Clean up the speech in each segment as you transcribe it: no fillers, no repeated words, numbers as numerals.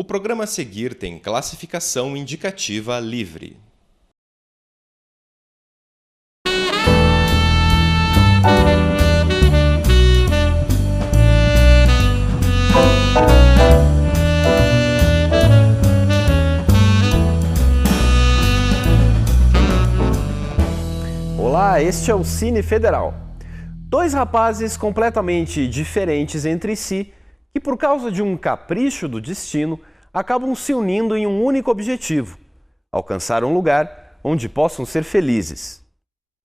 O programa a seguir tem classificação indicativa livre. Olá, este é o Cine Federal. Dois rapazes completamente diferentes entre si, que por causa de um capricho do destino, acabam se unindo em um único objetivo: alcançar um lugar onde possam ser felizes.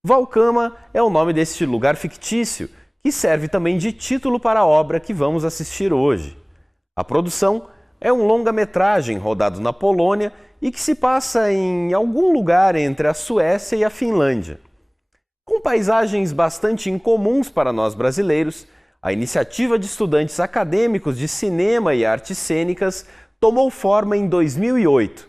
Valkaama é o nome deste lugar fictício, que serve também de título para a obra que vamos assistir hoje. A produção é um longa-metragem rodado na Polônia e que se passa em algum lugar entre a Suécia e a Finlândia. Com paisagens bastante incomuns para nós brasileiros, a iniciativa de estudantes acadêmicos de cinema e artes cênicas tomou forma em 2008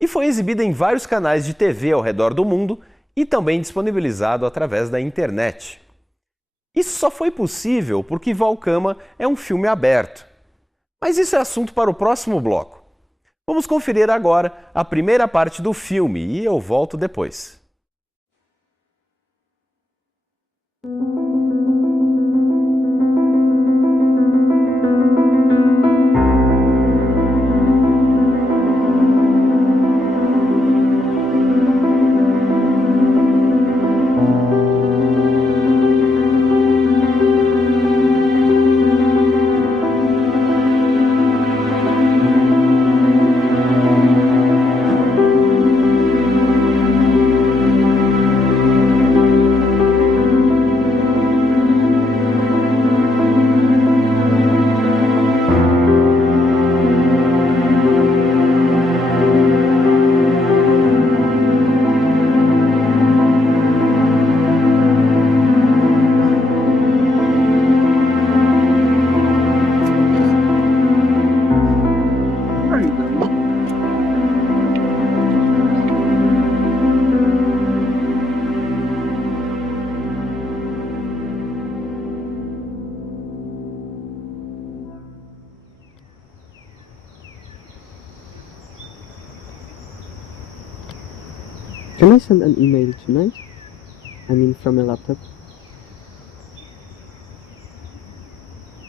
e foi exibida em vários canais de TV ao redor do mundo e também disponibilizado através da internet. Isso só foi possível porque Valkaama é um filme aberto. Mas isso é assunto para o próximo bloco. Vamos conferir agora a primeira parte do filme e eu volto depois. Can I send an email tonight? I mean from a laptop.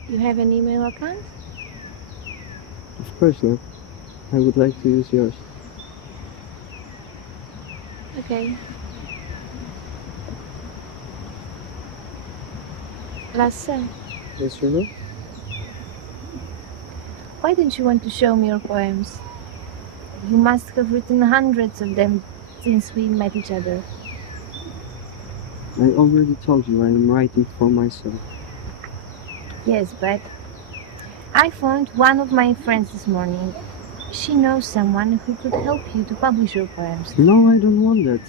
You have an email account? Of course not. I would like to use yours. Okay. Lasse, Yes or no? why don't you want to show me your poems? You must have written hundreds of them since we met each other. I already told you I am writing for myself. Yes, but I phoned one of my friends this morning. She knows someone who could help you to publish your poems. No, I don't want that.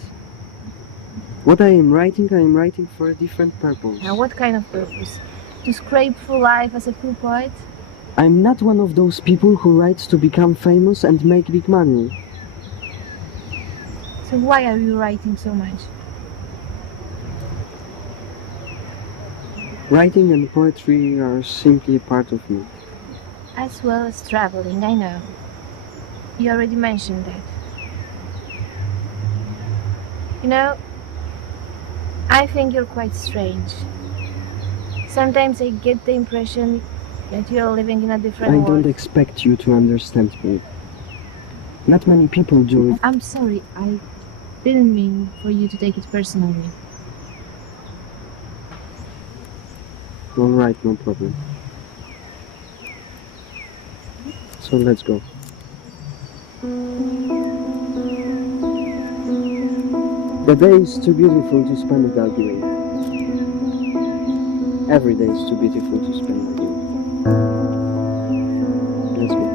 What I am writing for a different purpose. Now, what kind of purpose? To scrape through life as a cool poet? I'm not one of those people who writes to become famous and make big money. So why are you writing so much? Writing and poetry are simply a part of me. As well as traveling, I know. You already mentioned that. You know, I think you're quite strange. Sometimes I get the impression that you're living in a different I world. don't expect you to understand me. Not many people do it. I'm sorry, I didn't mean for you to take it personally. Alright, no problem. So let's go. The day is too beautiful to spend it arguing. Every day is too beautiful to spend arguing. Let's go.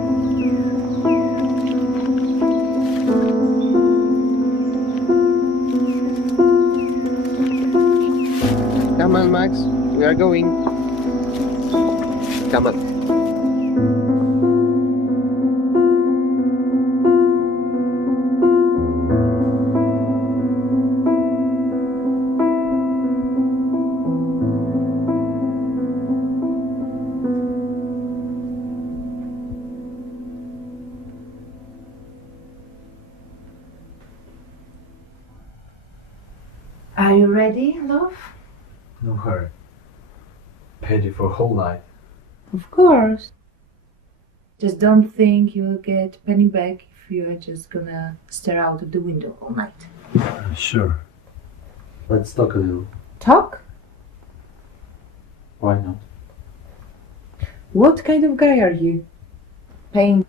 Come on, Max. We are going. Come on. Are you ready, love? No hurry. Paid you for a whole night. Of course. Just don't think you'll get penny back if you are just gonna stare out of the window all night. Sure. Let's talk a little. Talk? Why not? What kind of guy are you? Paying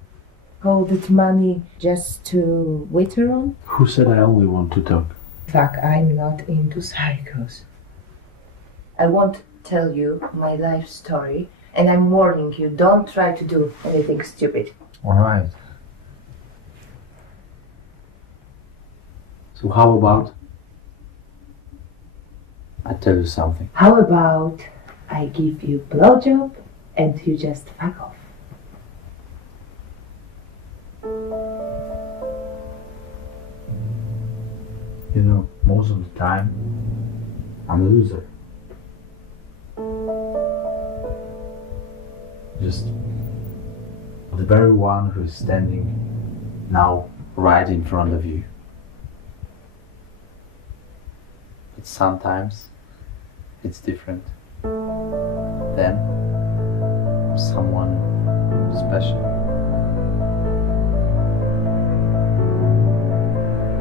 all that money just to waiter on? Who said I only want to talk? Fuck, I'm not into psychos. I won't tell you my life story, and I'm warning you, don't try to do anything stupid. Alright. So how about I tell you something? How about I give you blowjob and you just fuck off? You know, most of the time, I'm a loser. Just the very one who is standing now right in front of you. But sometimes it's different. Then someone special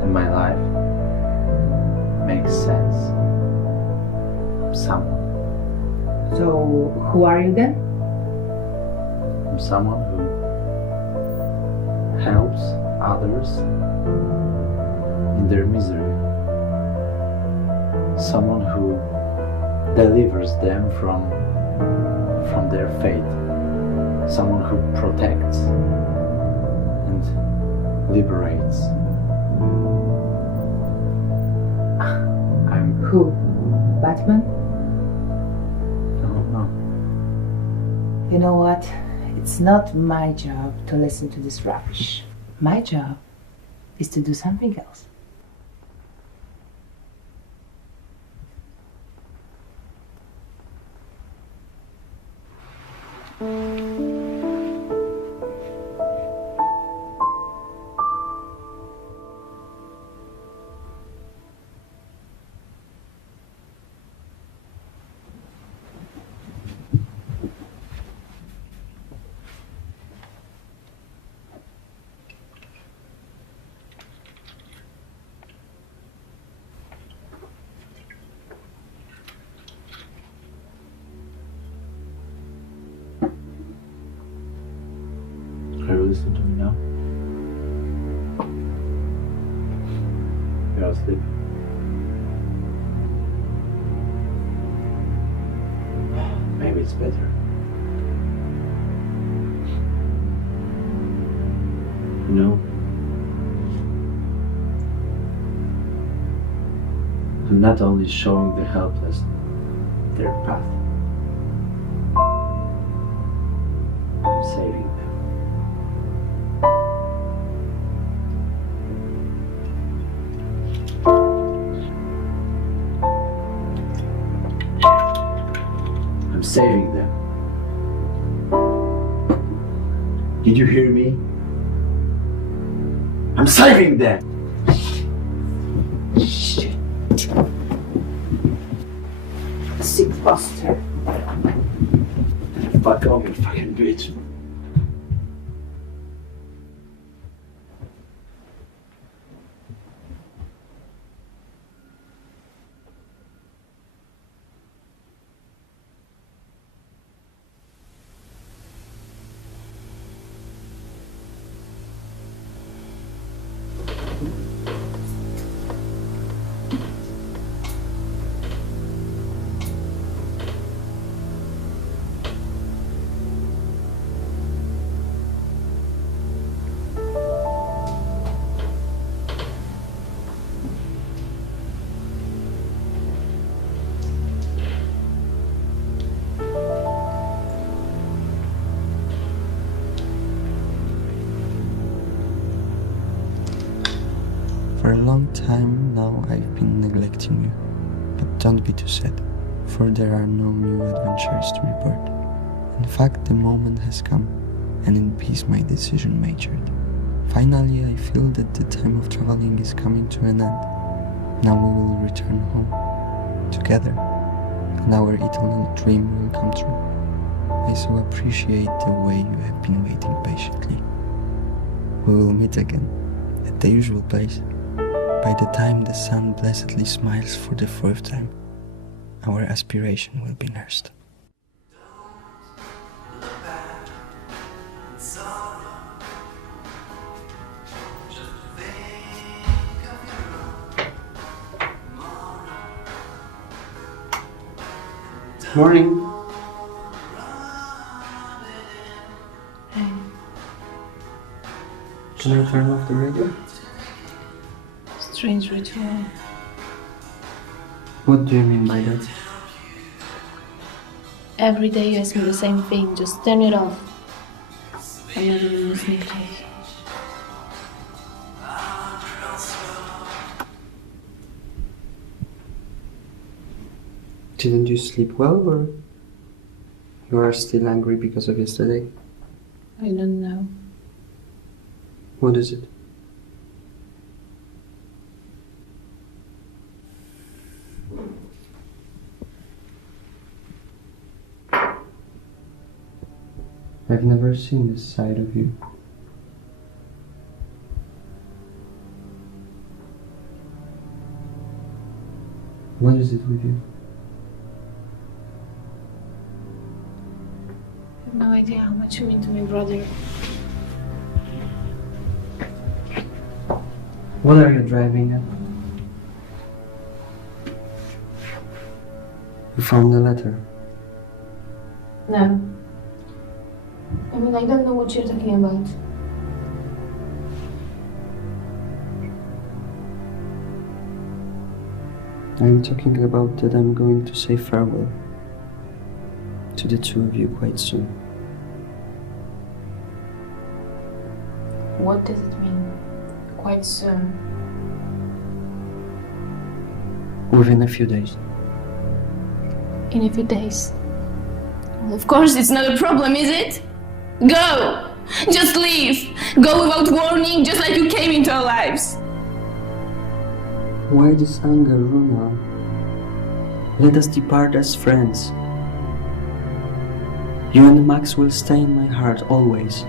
in my life makes sense. Someone. So, who are you then? I'm someone who helps others in their misery. Someone who delivers them from their fate. Someone who protects and liberates. I'm Who? Batman? no. You know what? It's not my job to listen to this rubbish. My job is to do something else. Are you listening to me now? You're asleep. Maybe it's better. You know, I'm not only showing the helpless their path, I'm saving them. I'm saving them. Did you hear me? I'm saving them! Shit. Sick bastard. Fuck off, you fucking bitch. For a long time now I've been neglecting you, but don't be too sad, for there are no new adventures to report. In fact, the moment has come, and in peace my decision matured. Finally I feel that the time of traveling is coming to an end. Now we will return home. together, and our eternal dream will come true. I so appreciate the way you have been waiting patiently. We will meet again, at the usual place. By the time the sun blessedly smiles for the fourth time, our aspiration will be nursed. Morning. Can I turn off the radio? Strange ritual. What do you mean by that? Every day you ask me the same thing, just turn it off. I'm not even listening to it. Didn't you sleep well, or you are still angry because of yesterday? I don't know. What is it? I've never seen this side of you. What is it with you? I have no idea how much you mean to my brother. What are you driving at? You found the letter. No. I mean, I don't know what you're talking about. I'm talking about that I'm going to say farewell to the two of you quite soon. What does it mean? Quite soon. Within a few days. In a few days. Well, of course, it's not a problem, is it? Go! Just leave! Go without warning, just like you came into our lives. Why this anger, Runa? Let us depart as friends. You and Max will stay in my heart always.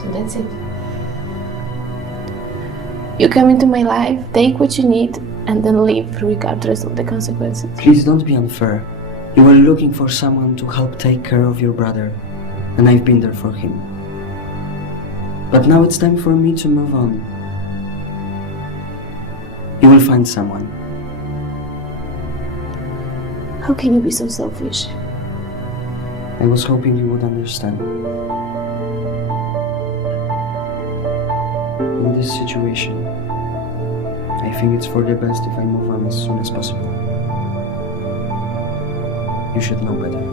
So that's it. You come into my life, take what you need, and then leave regardless of the consequences. Please don't be unfair. You were looking for someone to help take care of your brother, and I've been there for him. But now it's time for me to move on. You will find someone. How can you be so selfish? I was hoping you would understand. In this situation, I think it's for the best if I move on as soon as possible. You should know better.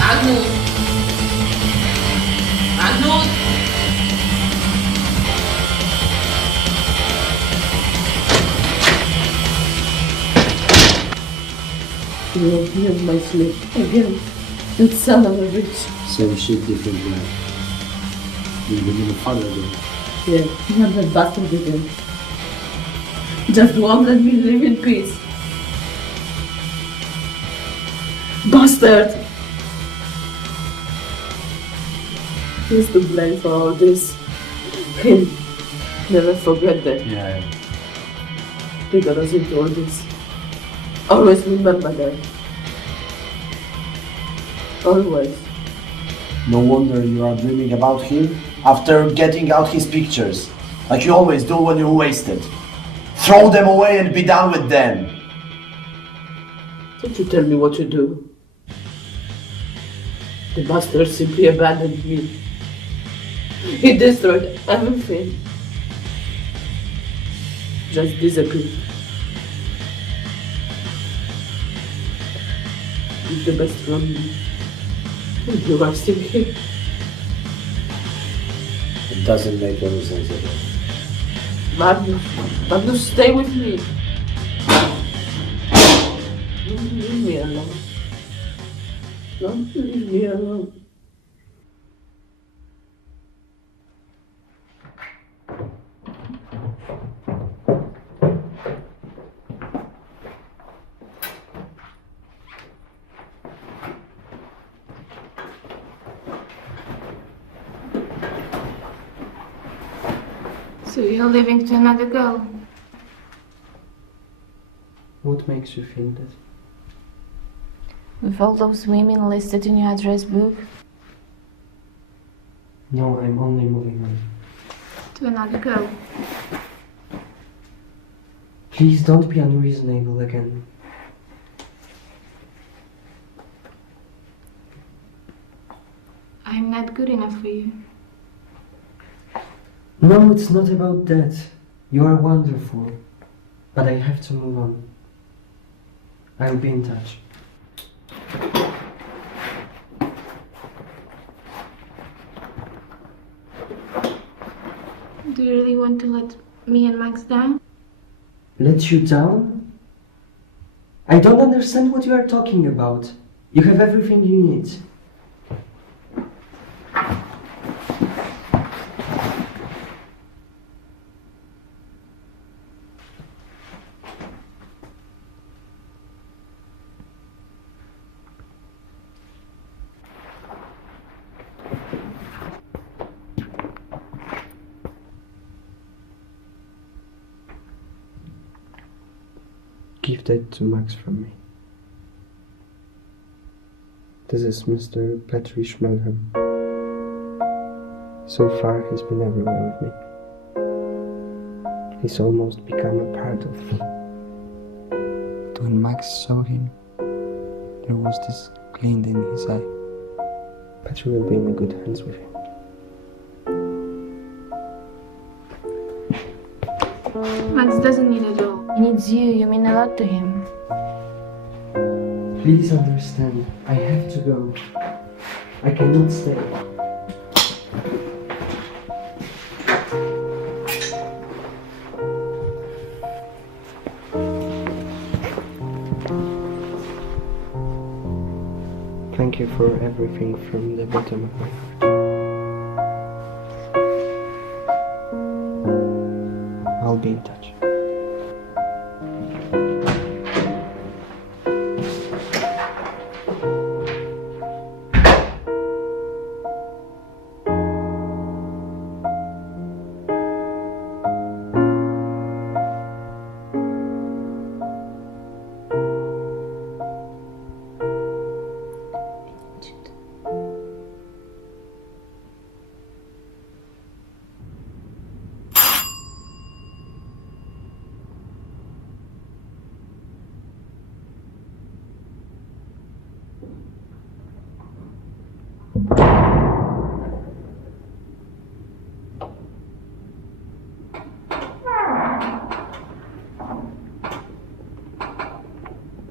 Magnus! Magnus! You opened my sleep again. That son of a bitch. Same shit, different life. You believe in father again. Yeah, not that bastard again. Just won't let me live in peace. Bastard! He's to blame for all this. Him. Never forget that. Yeah. He got us into all this. Always remember that. Always. No wonder you are dreaming about him after getting out his pictures, like you always do when you're wasted. Throw them away and be done with them. Don't you tell me what to do. The bastard simply abandoned me. He destroyed everything. Just disappeared. Took the best from me. And you are still here. It doesn't make any sense at all. Magnus, stay with me. Don't leave me alone. Don't leave me alone. So you're leaving to another girl? What makes you think that? With all those women listed in your address book? No, I'm only moving on. To another girl? Please don't be unreasonable again. I'm not good enough for you. No, it's not about that. You are wonderful. But I have to move on. I'll be in touch. Do you really want to let me and Max down? Let you down? I don't understand what you are talking about. You have everything you need. Give that to Max from me. This is Mr. Patrice Melham. So far, he's been everywhere with me. He's almost become a part of me. But when Max saw him, there was this glint in his eye. But you will be in good hands with him. Max doesn't need it all. He needs you. You mean a lot to him. Please understand, I have to go. I cannot stay. Thank you for everything from the bottom of my heart. I'll be in touch.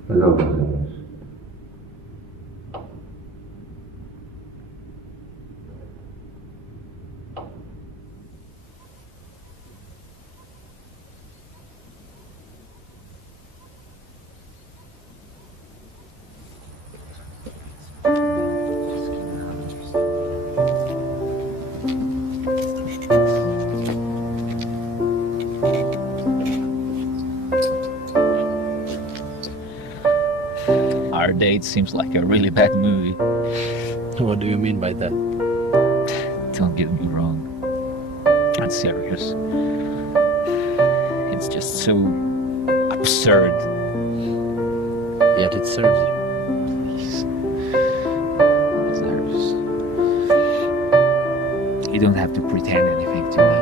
Hello, brothers. say it seems like a really bad movie. What do you mean by that? Don't get me wrong. I'm serious. It's just so absurd. Yet it serves you. Please. Serious. You don't have to pretend anything to me.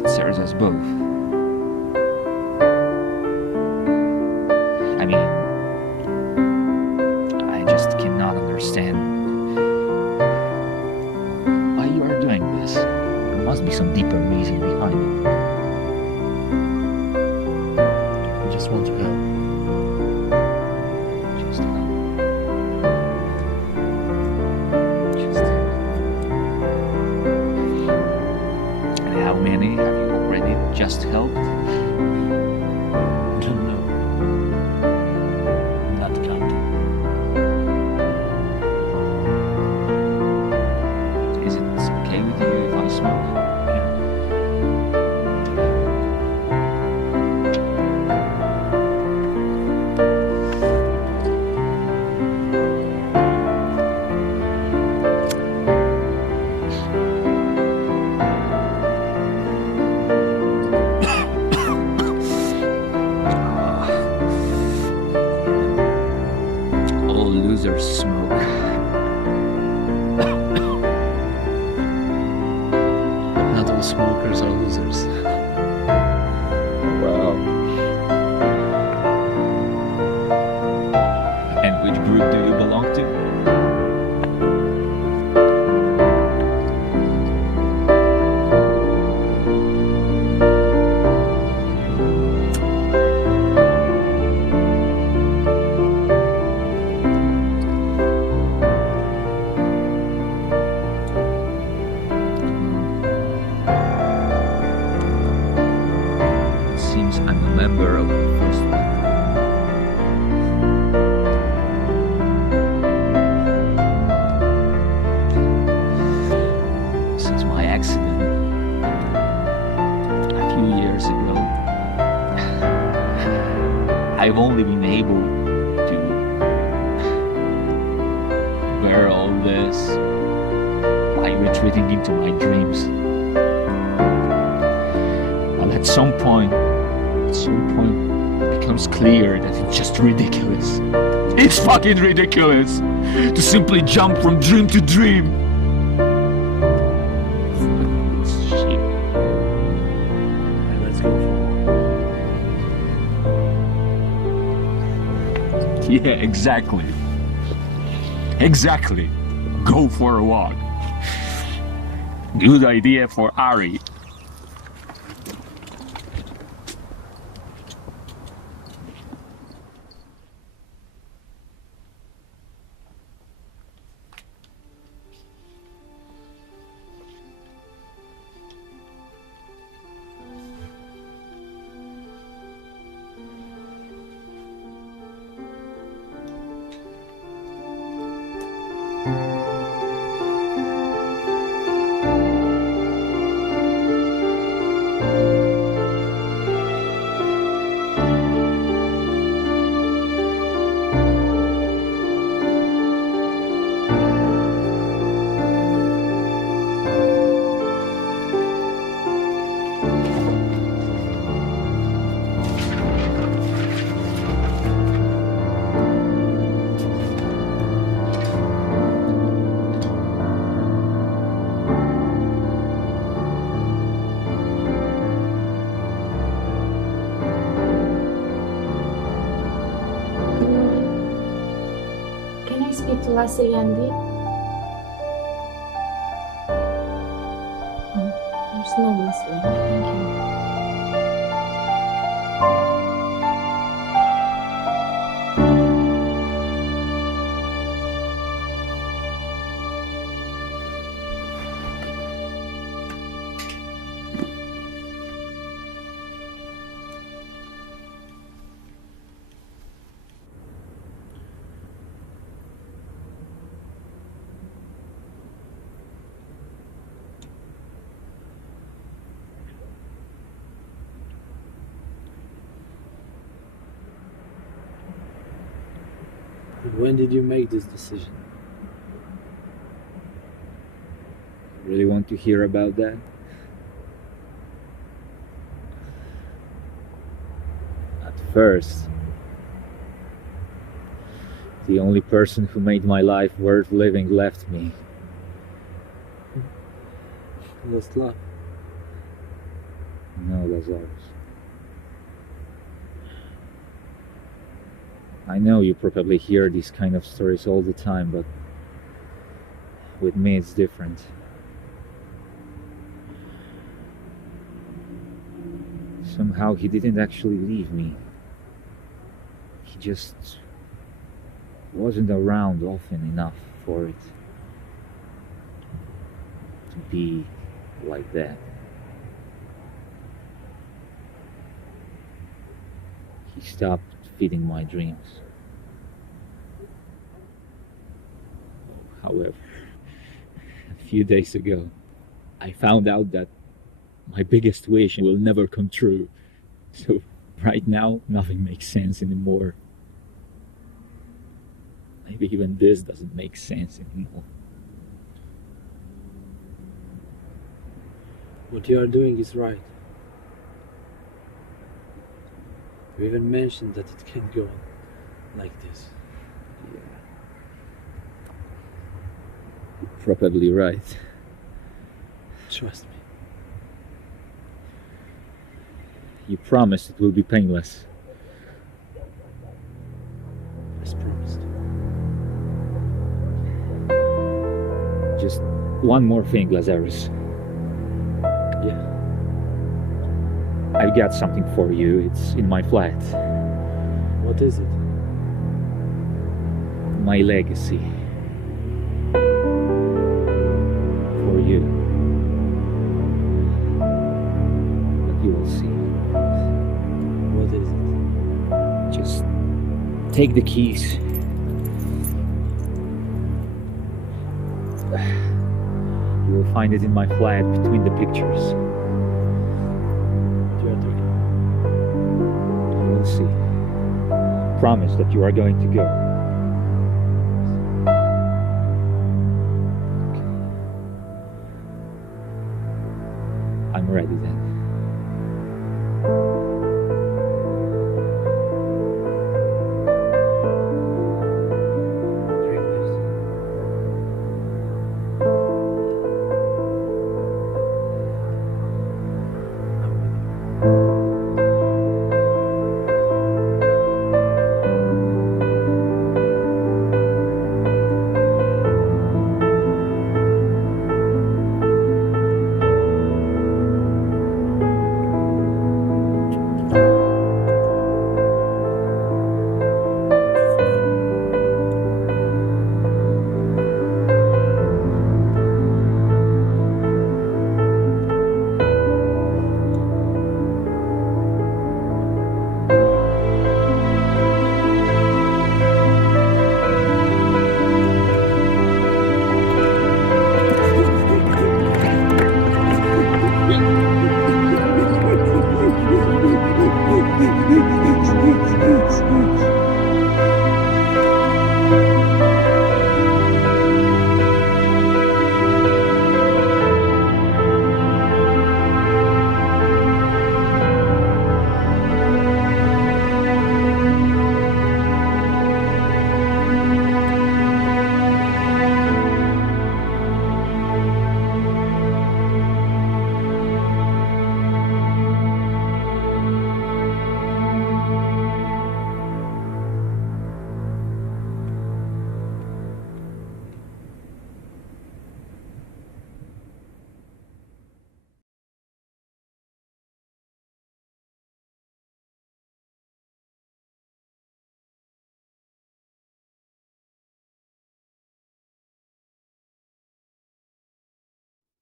It serves us both. I mean, I just cannot understand why you are doing this. There must be some deeper reason behind it. I just want to help. Just help. Just help. And how many have you already just helped? I don't know. Not counting. Is it okay with you if I smoke? All losers smoke. Not all smokers are losers. Well. And which group do you belong to? It seems I'm a member of the first one. Since my accident a few years ago, I've only been able to bear all this by retreating into my dreams. And at some point, it becomes clear that it's just ridiculous. It's fucking ridiculous to simply jump from dream to dream. Shit. And let's go for Yeah, exactly. Exactly. Go for a walk. Good idea for Ari. Can I speak to Lassie Andy? Oh, there's no Lassie. Thank you. When did you make this decision? Really want to hear about that? At first, the only person who made my life worth living left me. Lost love. No, Lazarus. I know you probably hear these kind of stories all the time, but with me it's different. Somehow he didn't actually leave me. He just wasn't around often enough for it to be like that. He stopped feeding my dreams. However, a few days ago, I found out that my biggest wish will never come true. So right now, nothing makes sense anymore. Maybe even this doesn't make sense anymore. What you are doing is right. You even mentioned that it can't go on like this. Yeah. You're probably right. Trust me. You promised it will be painless. As promised. Just one more thing, Lazarus. Yeah. I've got something for you. It's in my flat. What is it? My legacy. For you. But you will see. What is it? Just take the keys. You will find it in my flat between the pictures. What you are doing? You will see. Promise that you are going to go. I'm ready then.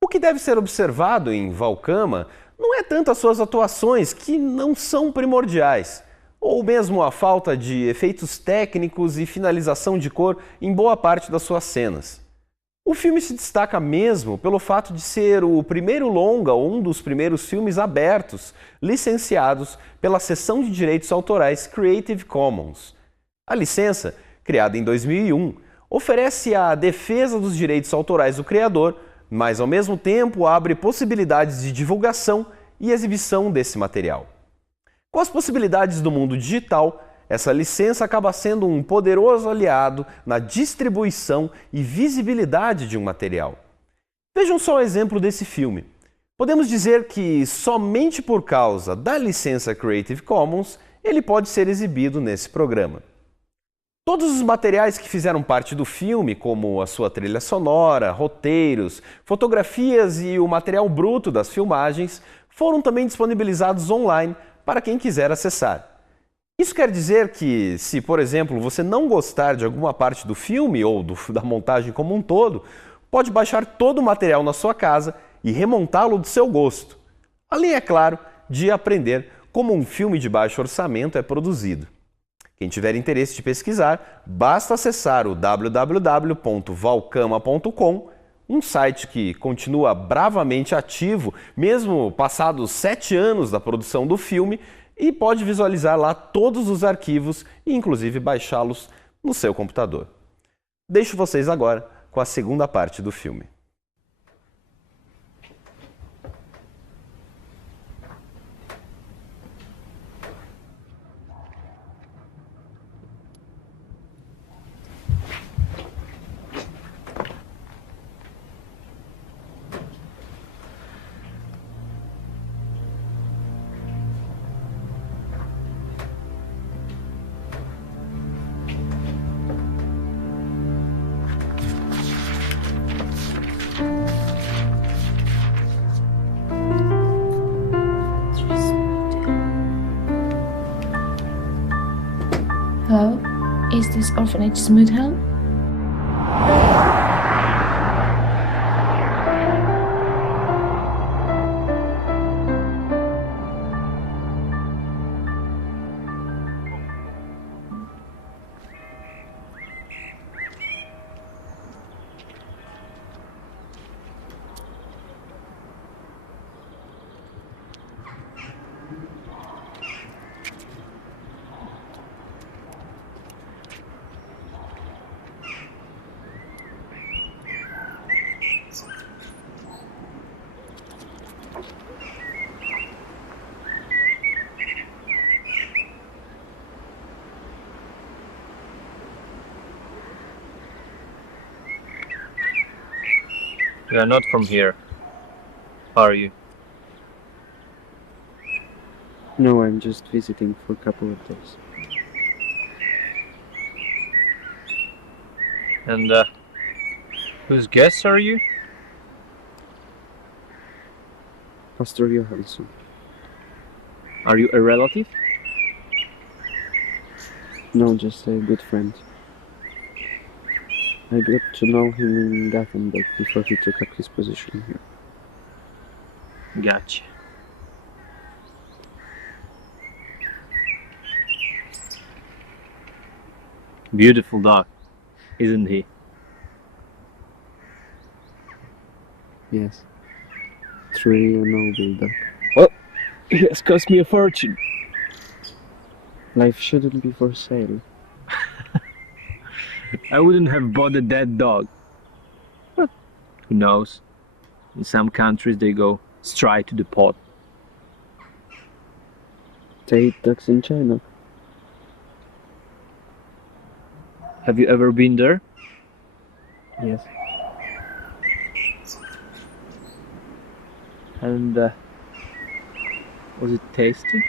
O que deve ser observado em Valkaama não é tanto as suas atuações, que não são primordiais, ou mesmo a falta de efeitos técnicos e finalização de cor em boa parte das suas cenas. O filme se destaca mesmo pelo fato de ser o primeiro longa ou um dos primeiros filmes abertos, licenciados pela seção de direitos autorais Creative Commons. A licença criada em 2001, oferece a defesa dos direitos autorais do criador, mas ao mesmo tempo abre possibilidades de divulgação e exibição desse material. Com as possibilidades do mundo digital, essa licença acaba sendo um poderoso aliado na distribuição e visibilidade de um material. Vejam só o exemplo desse filme. Podemos dizer que somente por causa da licença Creative Commons ele pode ser exibido nesse programa. Todos os materiais que fizeram parte do filme, como a sua trilha sonora, roteiros, fotografias e o material bruto das filmagens, foram também disponibilizados online para quem quiser acessar. Isso quer dizer que, se, por exemplo, você não gostar de alguma parte do filme ou da montagem como um todo, pode baixar todo o material na sua casa e remontá-lo do seu gosto. Além, é claro, de aprender como um filme de baixo orçamento é produzido. Quem tiver interesse de pesquisar, basta acessar o www.valkaama.com, um site que continua bravamente ativo, mesmo passados 7 anos da produção do filme, e pode visualizar lá todos os arquivos e inclusive baixá-los no seu computador. Deixo vocês agora com a segunda parte do filme. Hello, is this orphanage smooth home? You are not from here, are you? No, I'm just visiting for a couple of days. And whose guests are you? Pastor Johansson. Are you a relative? No, just a good friend. I got to know him in Gothenburg before he took up his position here. Gotcha. Beautiful dog, isn't he? Yes. Truly a noble dog. Well, he has cost me a fortune. Life shouldn't be for sale. I wouldn't have bought a dead dog. But who knows? In some countries they go straight to the pot. They eat ducks in China. Have you ever been there? Yes. And was it tasty?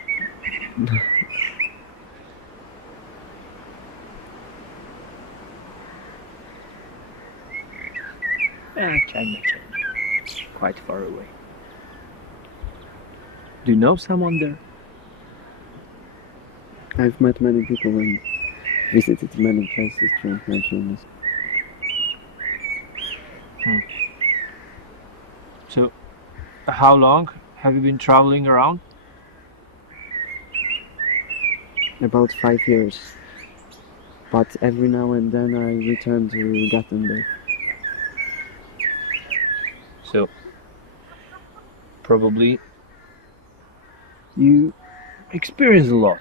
China. Quite far away. Do you know someone there? I've met many people and visited many places during my journeys. So, how long have you been traveling around? About 5 years. But every now and then I return to Gothenburg. So, probably you experience a lot.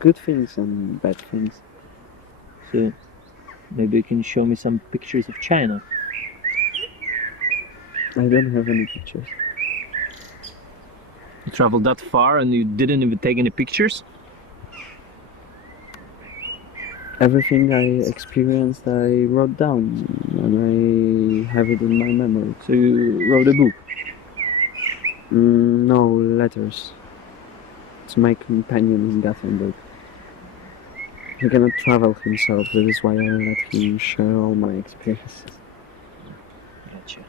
good things and bad things. So maybe you can show me some pictures of China. I don't have any pictures. You traveled that far and you didn't even take any pictures? Everything I experienced, I wrote down, and I have it in my memory. So you wrote a book? No, letters. It's my companion in Gothenburg. He cannot travel himself, that is why I let him share all my experiences. Gotcha.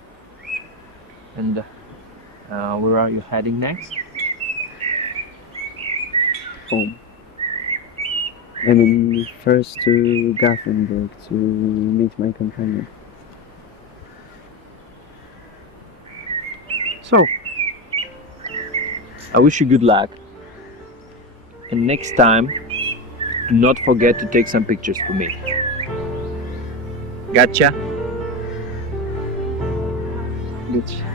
And where are you heading next? Home. I mean, first to Gothenburg to meet my companion. So, I wish you good luck. And next time, do not forget to take some pictures for me. Gotcha? Gotcha.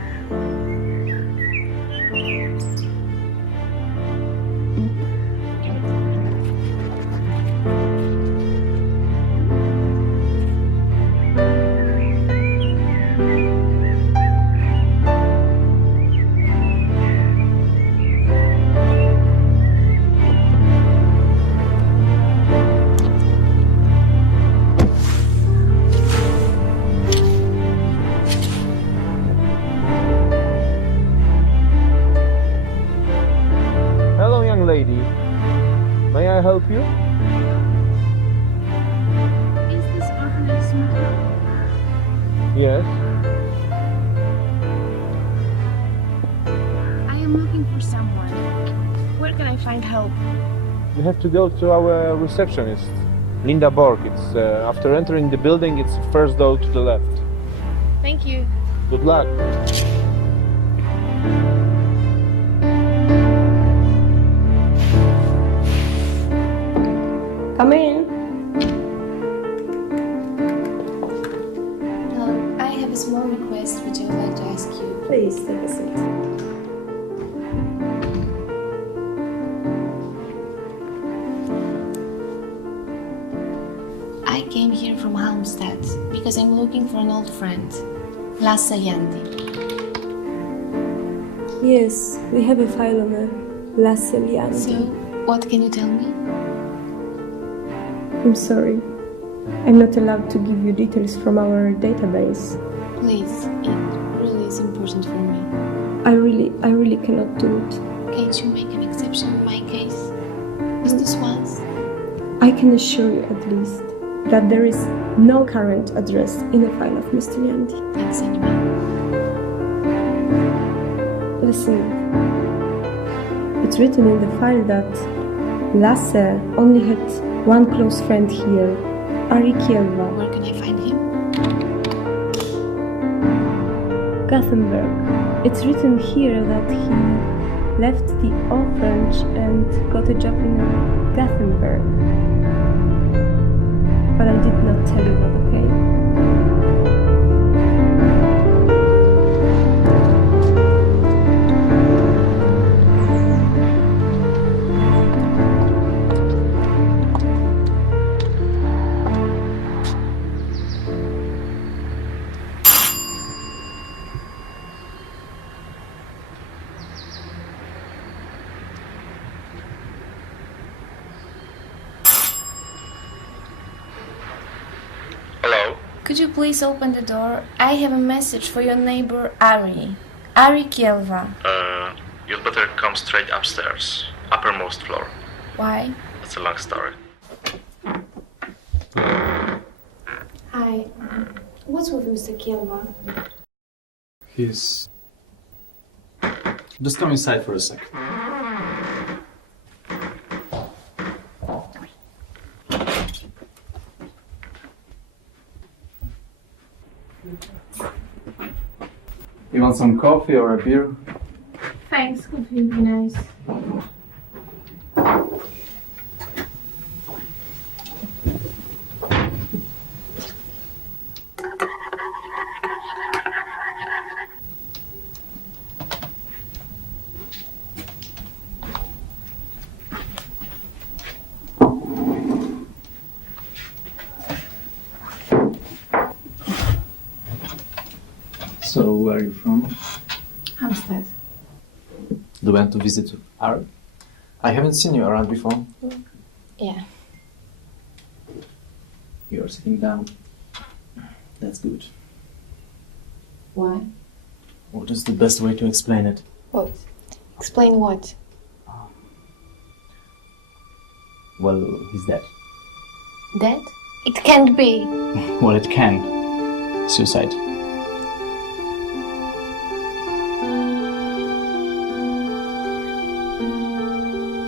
Hello, young lady. May I help you? Is this orphanage small? Yes. I am looking for someone. Where can I find help? You have to go to our receptionist, Linda Borg. It's after entering the building, it's the first door to the left. Thank you. Good luck. Come in. Hello, I have a small request which I would like to ask you. Please take a seat. I came here from Halmstad because I'm looking for an old friend, Lasse Liandi. Yes, we have a file on Lasse Liandi. So, what can you tell me? I'm sorry. I'm not allowed to give you details from our database. Please, it really is important for me. I really cannot do it. Can't you make an exception in my case? Just this once? I can assure you at least that there is no current address in the file of Mr. Liandi. Thanks anyway. Listen, it's written in the file that Lasse only had one close friend here, Ari Kielva. Where can I find him? Gothenburg. It's written here that he left the orphanage and got a job in Gothenburg. But I did not tell you that, okay? Could you please open the door? I have a message for your neighbor Ari. Ari Kielva. You'd better come straight upstairs. Uppermost floor. Why? It's a long story. Hi. What's with Mr. Kielva? He's... Just come inside for a sec. You want some coffee or a beer? Thanks, coffee would be nice. So, where are you from? Amsterdam. Do you want to visit art? I haven't seen you around before. Yeah. You're sitting down. That's good. Why? What is the best way to explain it? What? Explain what? Well, he's dead. Dead? It can't be. Well, it can. Suicide.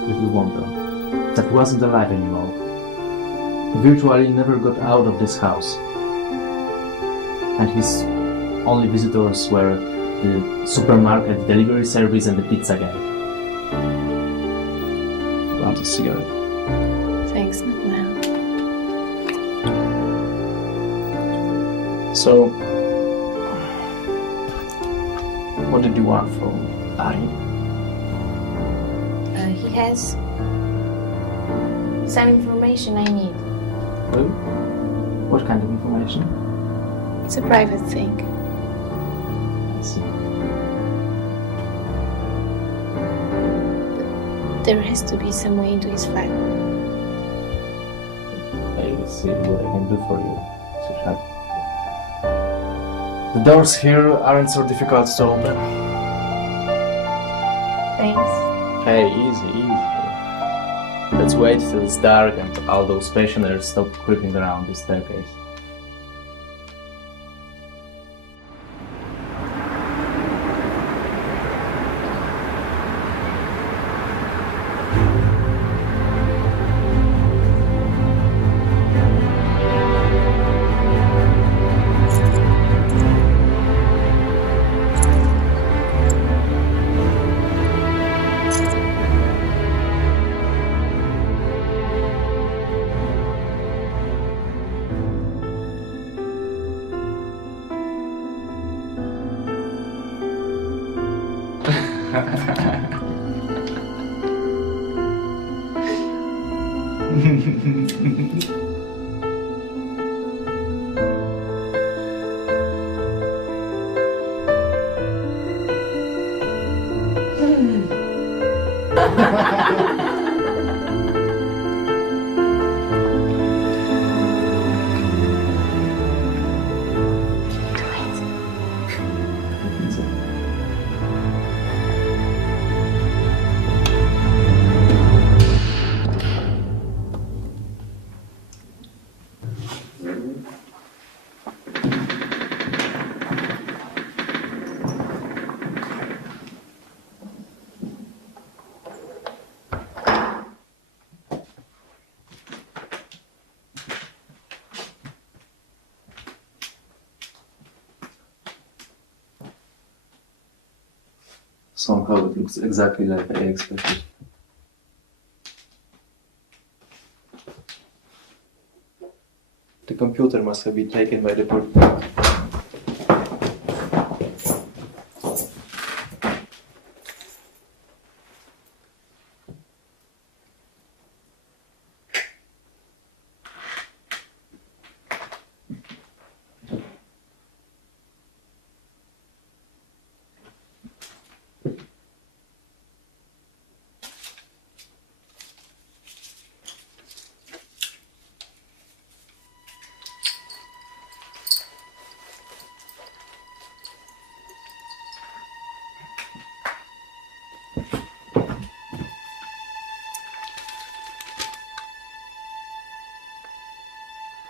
Little wonder. That wasn't alive anymore. He virtually never got out of this house. And his only visitors were the supermarket delivery service and the pizza guy. Want a cigarette? Thanks, not now. So, what did you want from Ari? He has some information I need. Well, what kind of information? It's a private thing. I see. But there has to be some way into his file. I will see what I can do for you, sweetheart. The doors here aren't so difficult to open. Thanks. Hey, easy, easy. Let's wait till it's dark and all those pensioners stop creeping around the staircase. Somehow it looks exactly like I expected. The computer must have been taken by the person.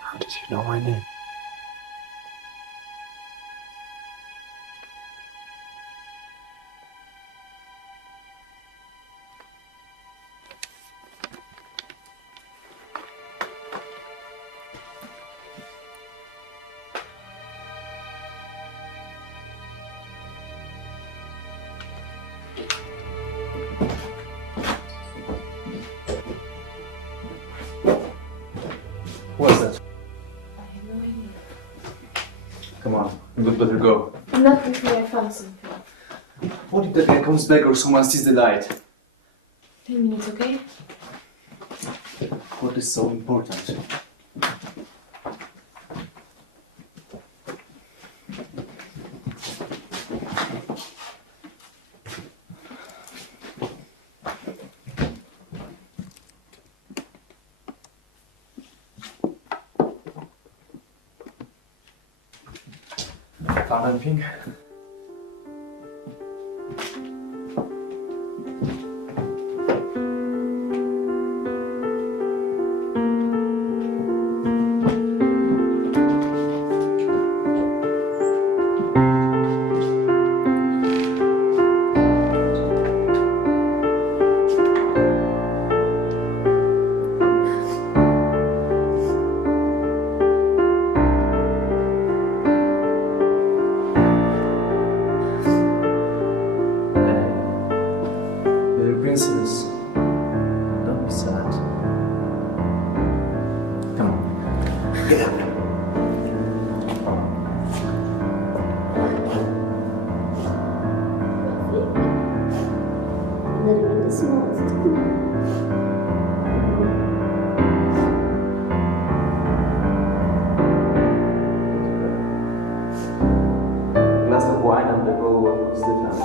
How did you know my name? What's that? Come on, we'd better go. Not until I found something. What if the guy comes back or someone sees the light? 10 minutes, okay? What is so important? Found anything? Princess, don't be sad. Come on. Get up. A glass of wine and the bowl of stiffness.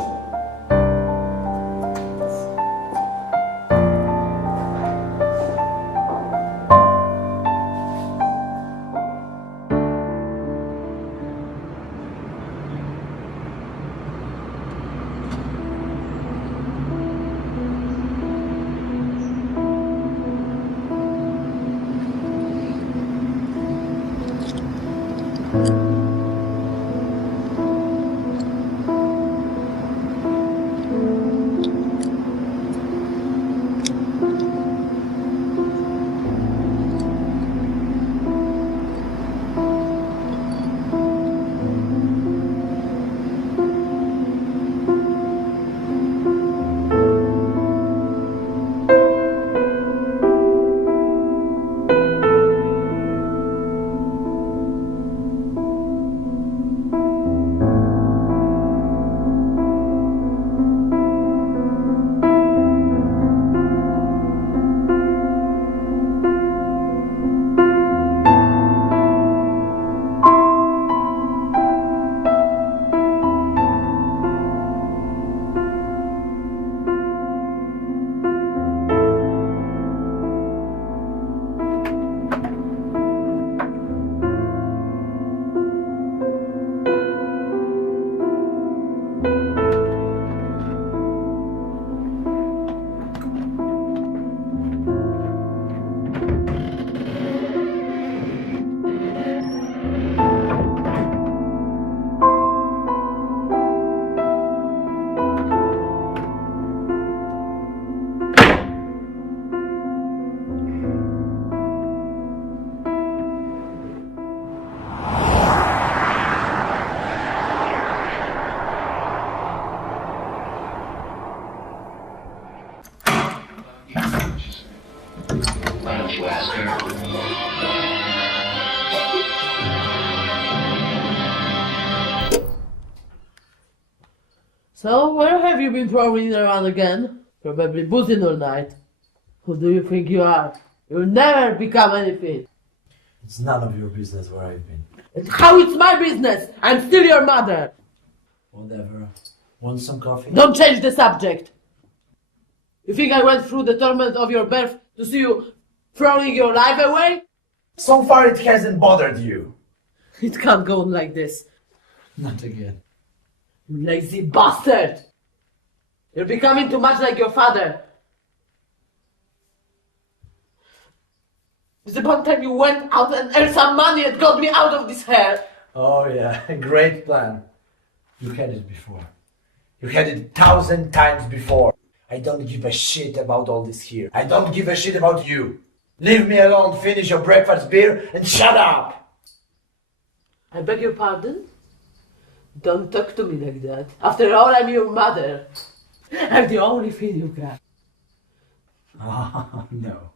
So, where have you been prowling around again? Probably boozing all night. Who do you think you are? You'll never become anything. It's none of your business where I've been. And how it's my business? I'm still your mother. Whatever. Want some coffee? Don't change the subject. You think I went through the torment of your birth to see you throwing your life away? So far it hasn't bothered you. It can't go on like this. Not again. You lazy bastard! You're becoming too much like your father. It's about time you went out and earned some money and got me out of this hair. Oh yeah, great plan. You had it before. You had it 1,000 times before. I don't give a shit about all this here. I don't give a shit about you. Leave me alone, finish your breakfast beer, and shut up! I beg your pardon? Don't talk to me like that. After all, I'm your mother. I'm the only thing you got. Oh, no.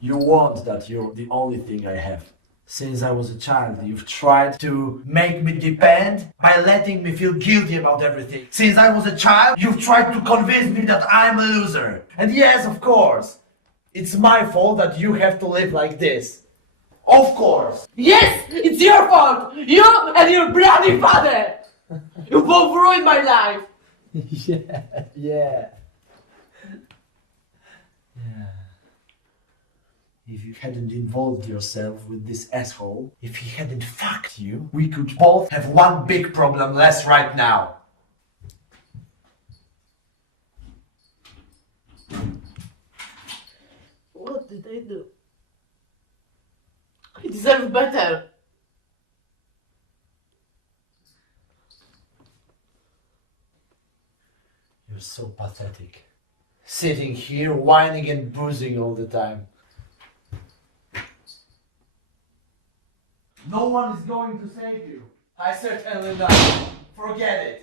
You want that you're the only thing I have. Since I was a child, you've tried to make me depend by letting me feel guilty about everything. Since I was a child, you've tried to convince me that I'm a loser. And yes, of course, it's my fault that you have to live like this. Of course! Yes, it's your fault! You and your bloody father! You both ruined my life! Yeah. if you hadn't involved yourself with this asshole, if he hadn't fucked you, we could both have one big problem less right now. What did I do? I deserve better. You're so pathetic. Sitting here, whining and boozing all the time. No one is going to save you. I certainly not. Forget it.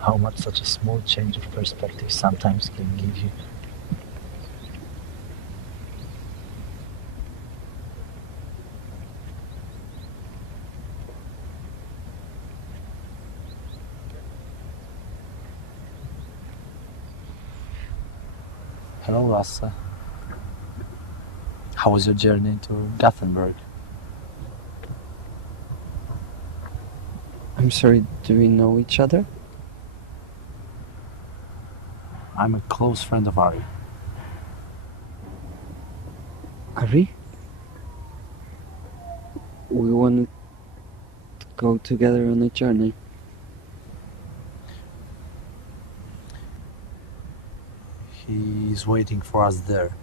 How much such a small change of perspective sometimes can give you. Hello, Lasse. How was your journey to Gothenburg? I'm sorry, do we know each other? I'm a close friend of Ari. Ari? We want to go together on a journey. He's waiting for us there.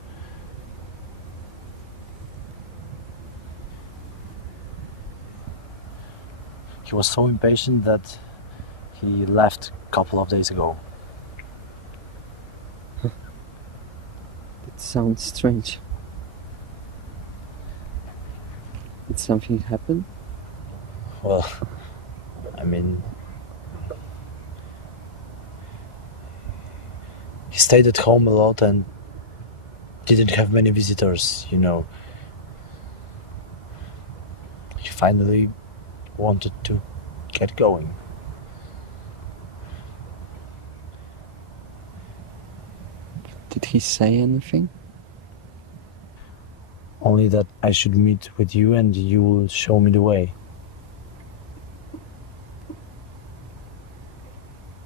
He was so impatient that he left a couple of days ago. It sounds strange. Did something happen? Well, I mean, he stayed at home a lot and didn't have many visitors, you know. He finally wanted to get going. Did he say anything? Only that I should meet with you and you will show me the way.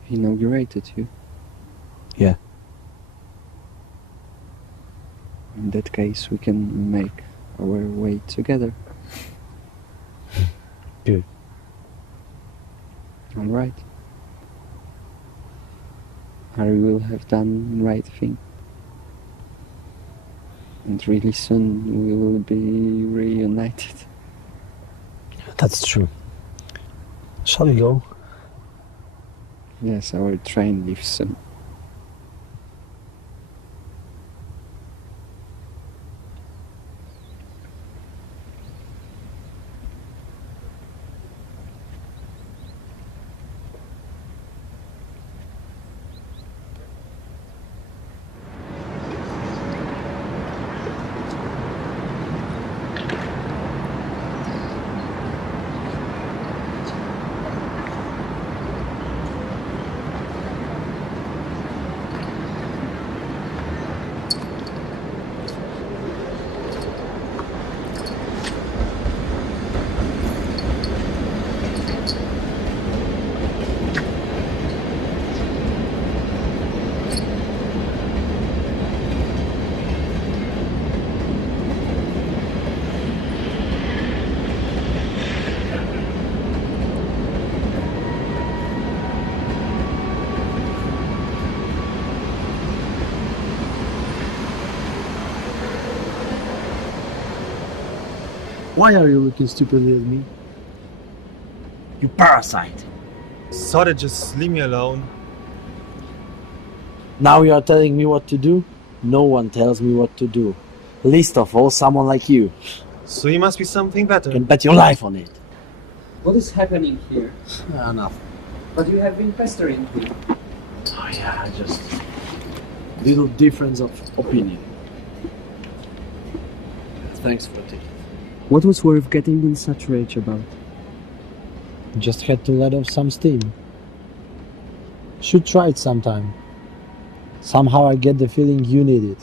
He inaugurated you? Yeah. In that case, we can make our way together. Good. All right. Harry will have done the right thing. And really soon we will be reunited. That's true. Shall we go? Yes, our train leaves soon. Why are you looking stupidly at me? You parasite! Sorry, just leave me alone. Now you are telling me what to do? No one tells me what to do. Least of all, someone like you. So you must be something better. You can bet your life on it. What is happening here? Enough. But you have been pestering me. Oh yeah, just little difference of opinion. Thanks for it. What was worth getting in such rage about? Just had to let off some steam. Should try it sometime. Somehow I get the feeling you need it.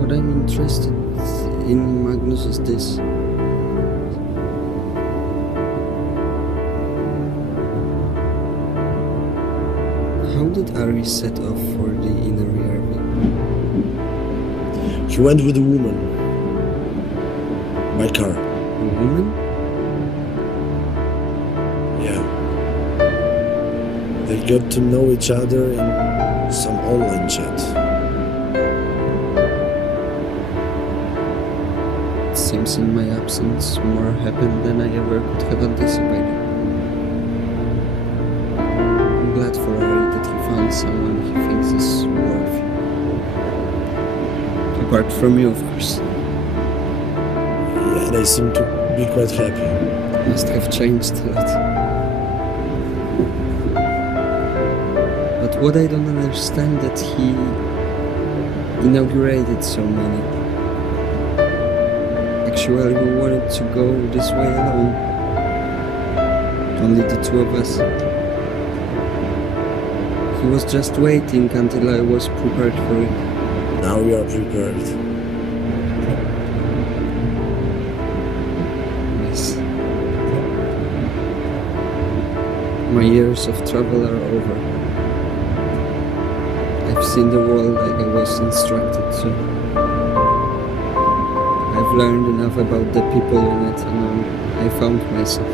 What I'm interested in Magnus is this. How did Ari set off for the inner ERV? He went with a woman. By car. A woman? Yeah. They got to know each other in some online chat. It seems in my absence more happened than I ever could have anticipated. I'm glad for Ari that he found someone he thinks is worthy. Apart from you, of course. Yeah, they seem to be quite happy. Must have changed a lot. But what I don't understand that he inaugurated so many. Actually, we wanted to go this way alone. Only the two of us. He was just waiting until I was prepared for it. Now we are prepared. Yes. My years of travel are over. I've seen the world like I was instructed to. I've learned enough about the people in it and I found myself.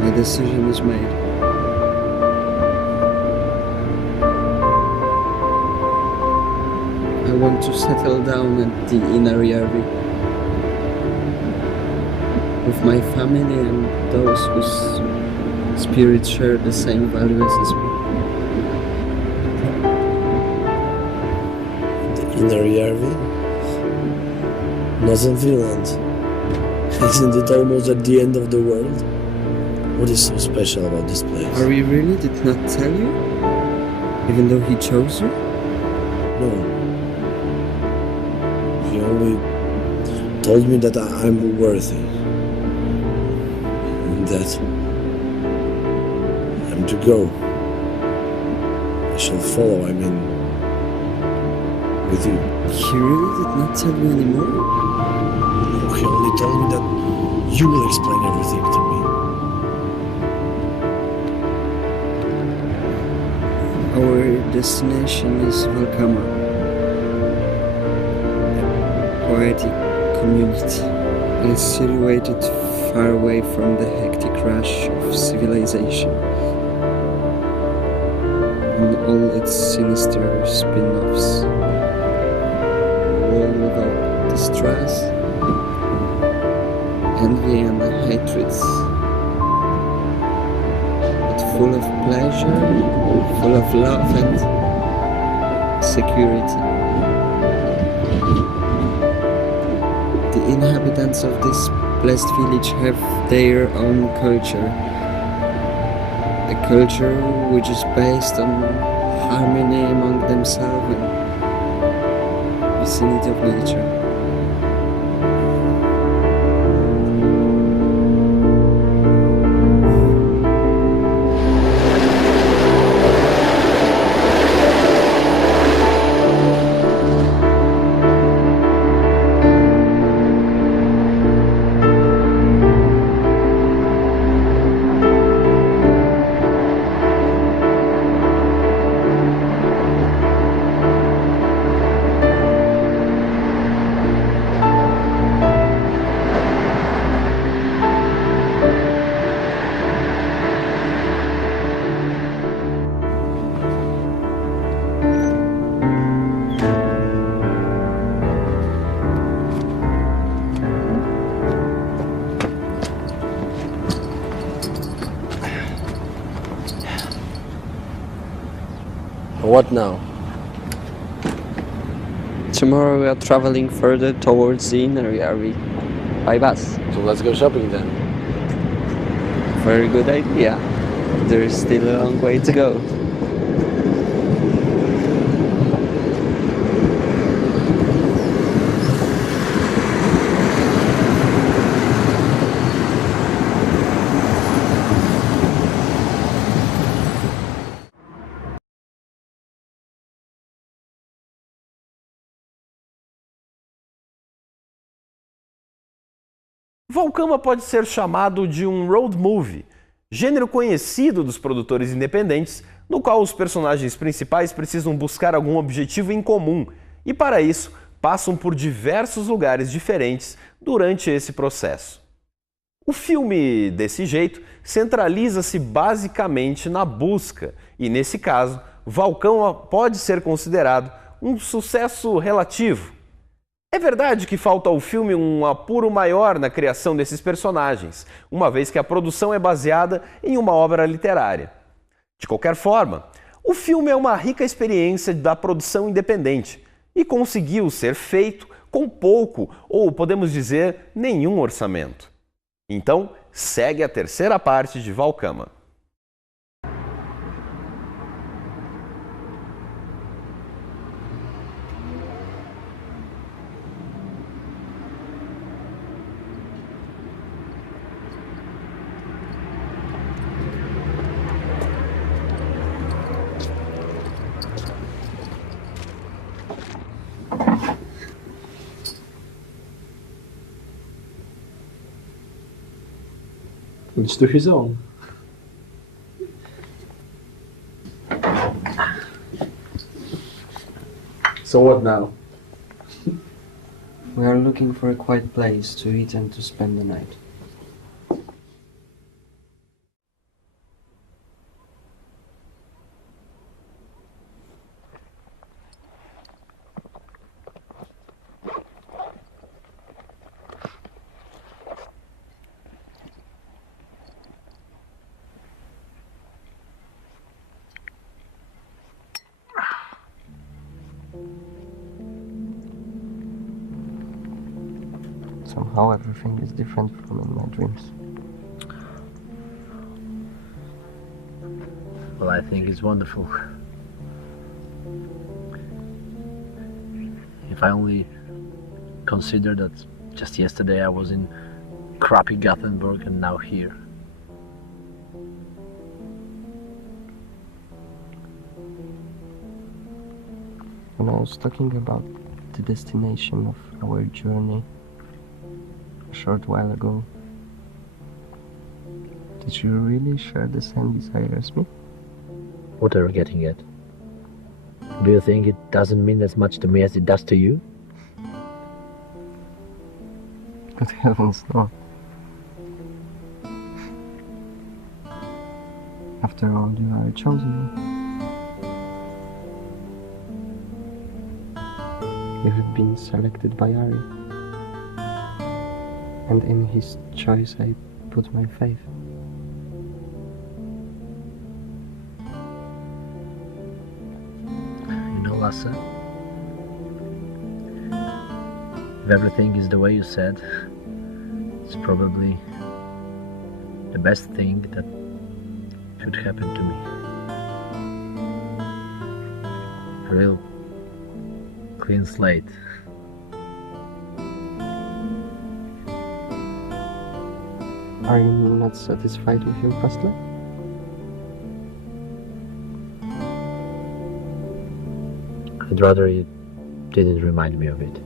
My decision is made. I want to settle down at the inner ERV with my family and those whose spirits share the same values as me. Inner ERV? Northern Finland. Isn't it almost at the end of the world? What is so special about this place? Ari really did not tell you? Even though he chose you? No. He only told me that I'm worthy. And that I'm to go. I shall follow, with you. He really did not tell you anymore? No, he only told me that you will explain everything to me. Our destination is Valkaama, a poetic community. It's situated far away from the hectic rush of civilization and all its sinister spin-offs. Without distress, envy and hatreds, but full of pleasure, full of love and security. The inhabitants of this blessed village have their own culture, a culture which is based on harmony among themselves and vicinity of nature. What now? Tomorrow we are traveling further towards the inner area by bus. So let's go shopping then. Very good idea. There is still a long way to go. Valkaama pode ser chamado de um road movie, gênero conhecido dos produtores independentes, no qual os personagens principais precisam buscar algum objetivo em comum e, para isso, passam por diversos lugares diferentes durante esse processo. O filme, desse jeito, centraliza-se basicamente na busca e, nesse caso, Valkaama pode ser considerado um sucesso relativo. É verdade que falta ao filme um apuro maior na criação desses personagens, uma vez que a produção é baseada em uma obra literária. De qualquer forma, o filme é uma rica experiência da produção independente e conseguiu ser feito com pouco, ou podemos dizer, nenhum orçamento. Então, segue a terceira parte de Valkaama. Each to his own. So what now? We are looking for a quiet place to eat and to spend the night. Somehow everything is different from in my dreams. Well, I think it's wonderful. If I only consider that just yesterday I was in crappy Gothenburg and now here. When I was talking about the destination of our journey a short while ago, did you really share the same desire as me? What are you getting at? Do you think it doesn't mean as much to me as it does to you? Good heavens, no. After all, you are a chosen one. You have been selected by Ari, and in his choice I put my faith. You know, Lasse, if everything is the way you said, it's probably the best thing that could happen to me. A real clean slate. Are you not satisfied with your past life? I'd rather you didn't remind me of it.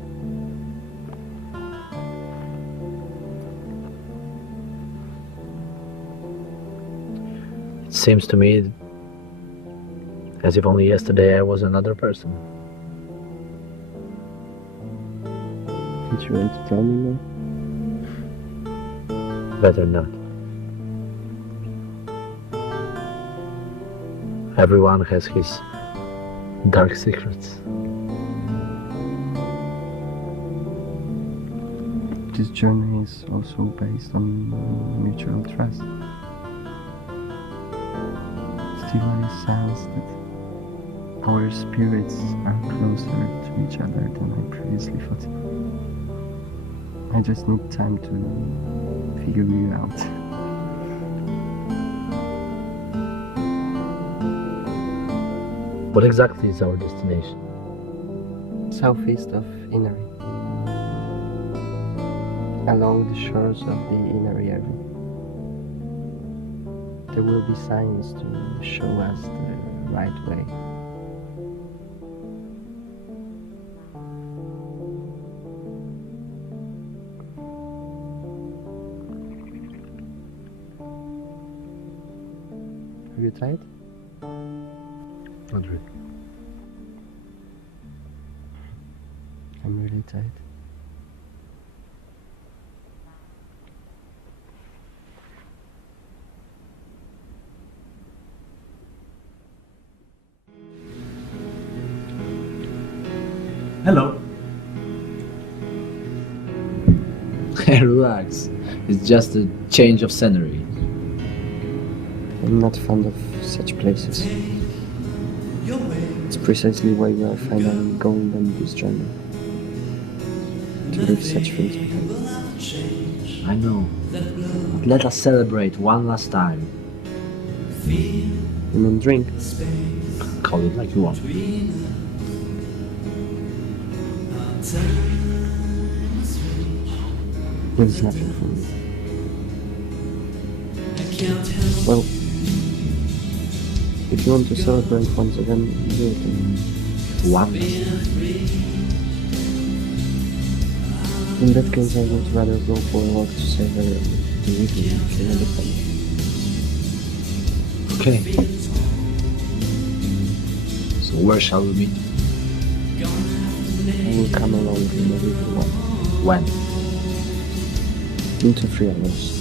It seems to me as if only yesterday I was another person. Did you want to tell me more? Better not. Everyone has his dark secrets. This journey is also based on mutual trust. Still, I sense that our spirits are closer to each other than I previously thought. I just need time to figure you out. What exactly is our destination? Southeast of Inari, along the shores of the Inari River. There will be signs to show us the right way. Are you tired? Not really. I'm really tired. Hello. Relax. It's just a change of scenery. I'm not fond of such places. It's precisely why we are finally going on this journey. To leave such things behind. I know. But let us celebrate one last time. You mean drink? Call it like you want. There's nothing for me. Well, if you want to celebrate once again, do it. One. In that case, I would rather go for a walk to savor the evening in the fun. Okay. So where shall we meet? I will come along in a little while. When? In 2-3 hours.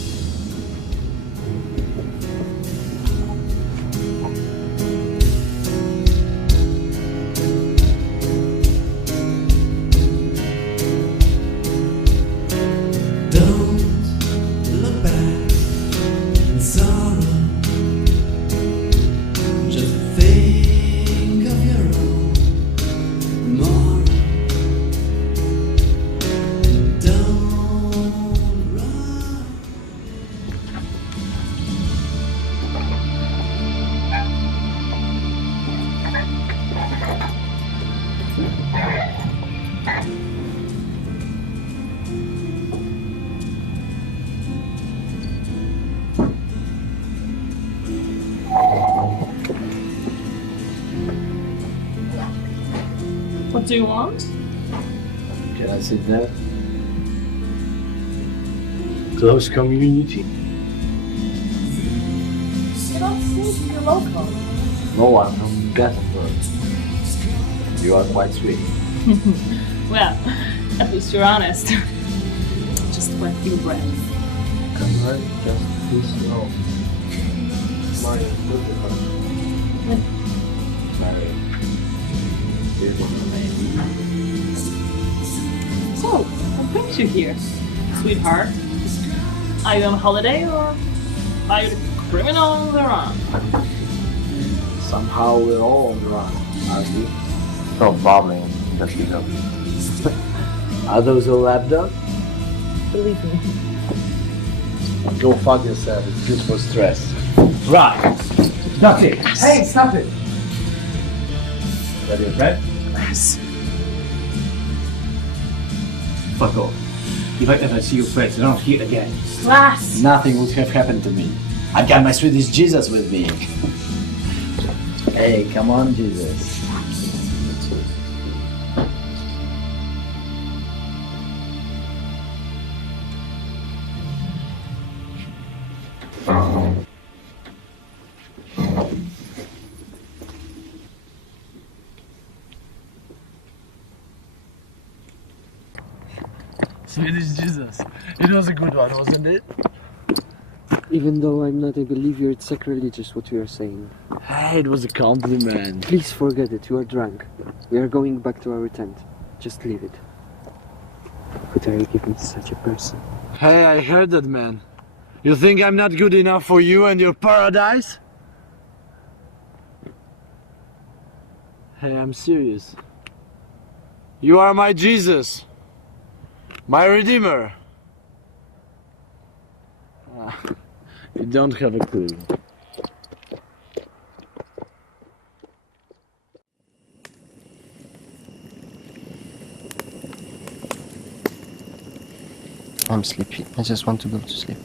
What do you want? Can I sit there? Close community. You don't seem to be local. No one from Gothenburg. You are quite sweet. Well, at least you're honest. Just wet your breath. Come on, just be slow. Mario, look at her. Mario. So, what brings you here, sweetheart? Are you on holiday or are you the criminal on the run? Somehow we're all on the run, aren't we? Probably, that you know. Are those all lapdogs? Believe me. Go fuck yourself, it's good for stress. Right! That's it. Hey, stop it. Ready, Fred? Yes. Fuck off. If I ever see your face around here again, Class! Nothing would have happened to me. I've got my Swedish Jesus with me. Hey, come on, Jesus. Swedish Jesus. It was a good one, wasn't it? Even though I'm not a believer, it's sacrilegious what you are saying. Hey, it was a compliment. Please forget it, you are drunk. We are going back to our tent. Just leave it. What are you giving to such a person? Hey, I heard that, man. You think I'm not good enough for you and your paradise? Hey, I'm serious. You are my Jesus, my Redeemer. You don't have a clue. I'm sleepy. I just want to go to sleep.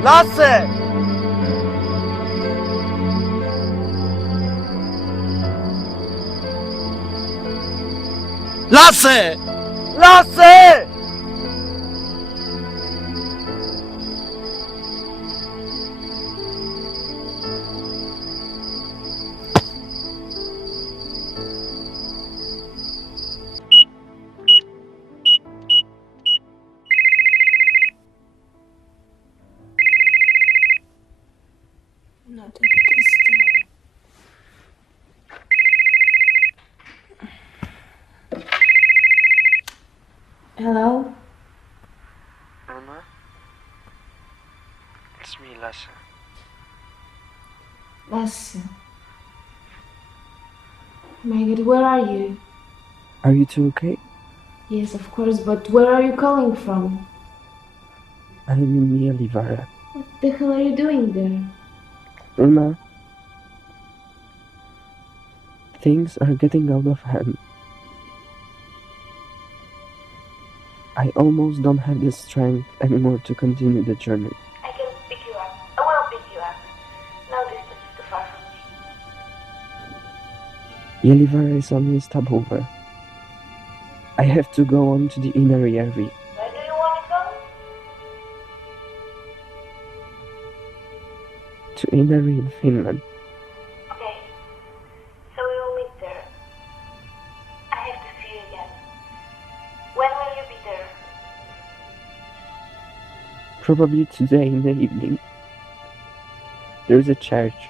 Lasse! Lasse! Lasse! Not at this time. Hello? Irma? It's me, Lasse. Lasse. My God, where are you? Are you two okay? Yes, of course, but where are you calling from? I'm in Yelivara. What the hell are you doing there? Irma, things are getting out of hand. I almost don't have the strength anymore to continue the journey. I can pick you up. I will pick you up. No distance is too far from me. Yelivara is only a stopover. I have to go on to the inner Järvi. Where do you want to go? To Inari in Finland. Okay. So we will meet there. I have to see you again. When will you be there? Probably today in the evening. There's a church.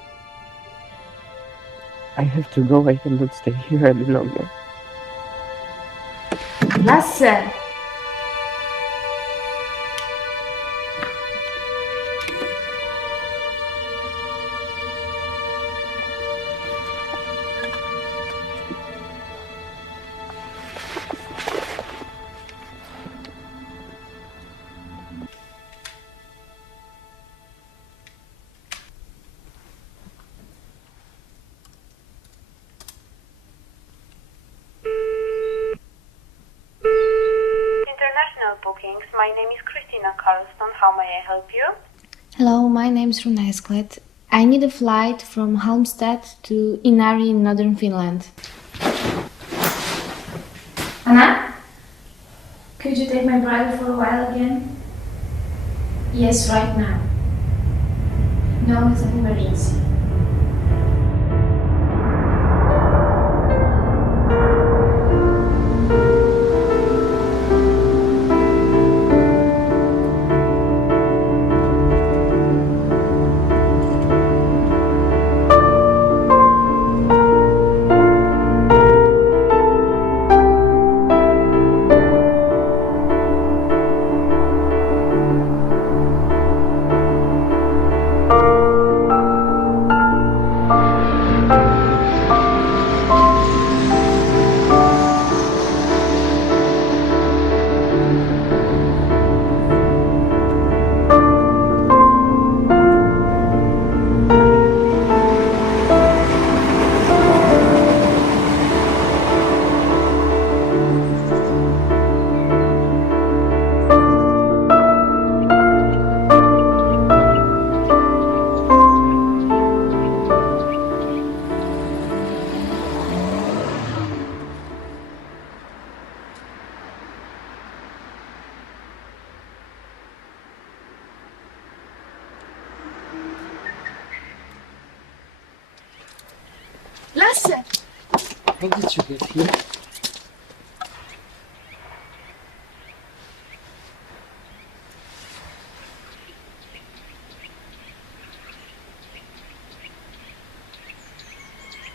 I have to go, I cannot stay here any longer. Lasse! bookings. My name is Christina Carlston. How may I help you? Hello, my name is Runa Esklet. I need a flight from Halmstad to Inari in northern Finland. Anna? Could you take my brother for a while again? Yes, right now. No, it's an emergency. Lasse! How did you get here?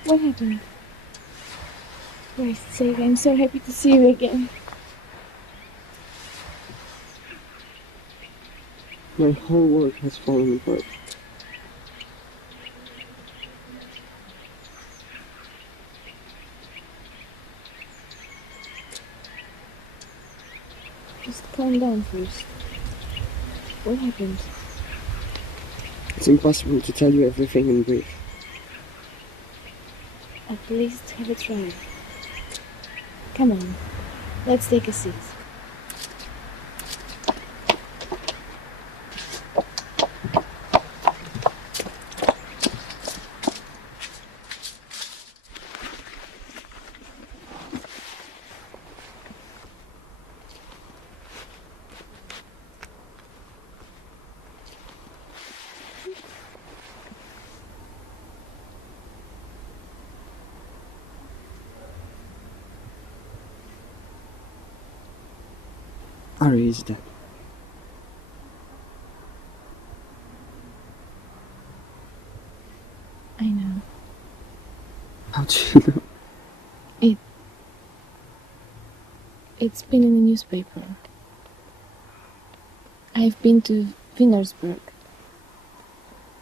What happened? Christ's sake, I'm so happy to see you again. My whole world has fallen apart. Just calm down first. What happened? It's impossible to tell you everything in brief. At least have a try. Come on, let's take a seat. Ari is dead. I know. How do you know? It's been in the newspaper. I've been to Wienersburg.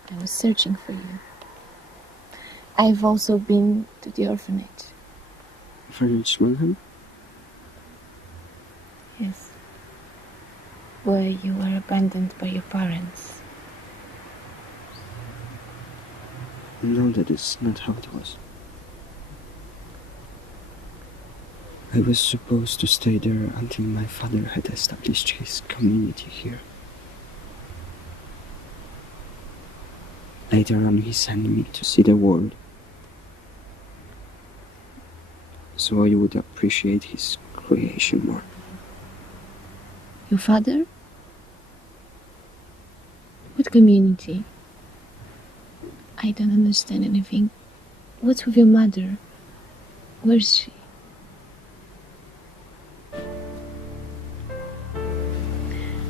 I was searching for you. I've also been to the orphanage. Orphanage Mannheim? Yes. Where you were abandoned by your parents. No, that is not how it was. I was supposed to stay there until my father had established his community here. Later on, he sent me to see the world, so I would appreciate his creation more. Your father? What community? I don't understand anything. What's with your mother? Where's she?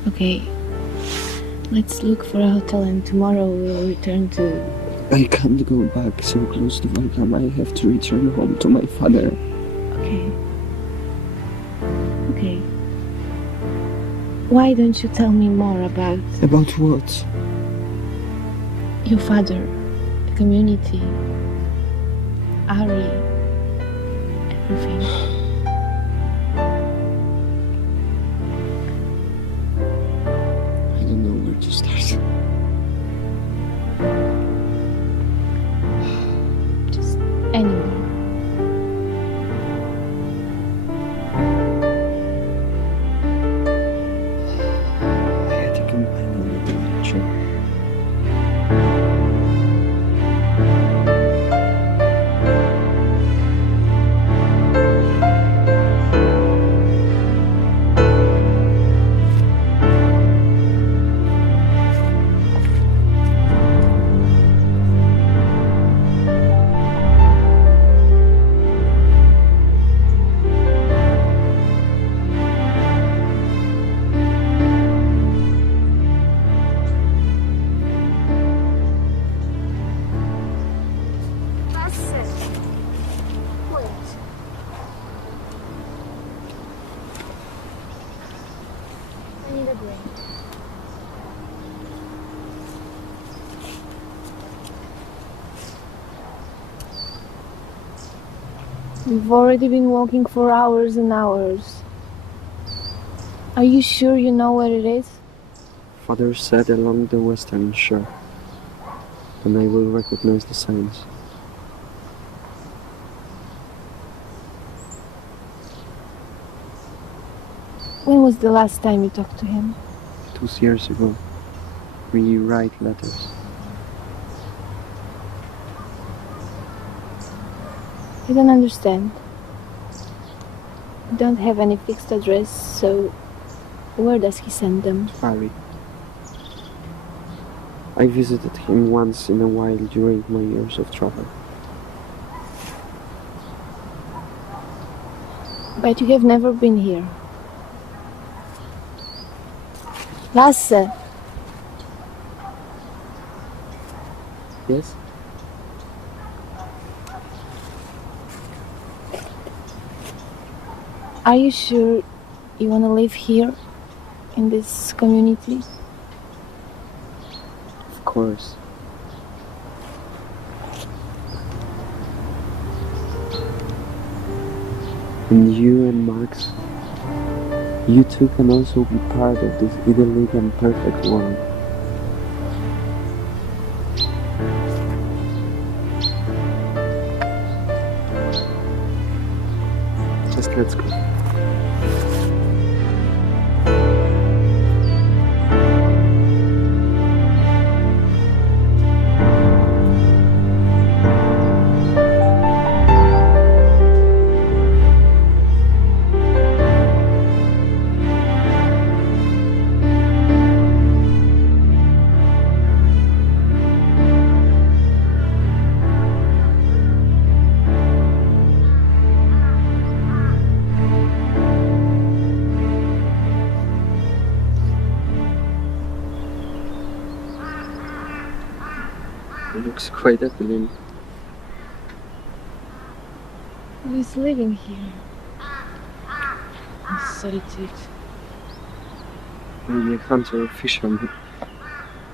Okay, let's look for a hotel and tomorrow we'll return to... I can't go back so close to Valkaama. I have to return home to my father. Okay. Okay. Why don't you tell me more about... About what? Your father, the community, Ari, everything. I don't know where to start. Just anywhere. We've already been walking for hours and hours. Are you sure you know where it is? Father said along the western shore, and I will recognize the signs. When was the last time you talked to him? 2 years ago. We write letters. I don't understand. You don't have any fixed address, so where does he send them? Paris. I visited him once in a while during my years of travel. But you have never been here. Lasse! Yes? Are you sure you want to live here, in this community? Of course. And you and Max, you two can also be part of this idyllic and perfect world. Just let's go. It looks quite appealing. Who is living here? In solitude. Maybe a hunter or fisherman.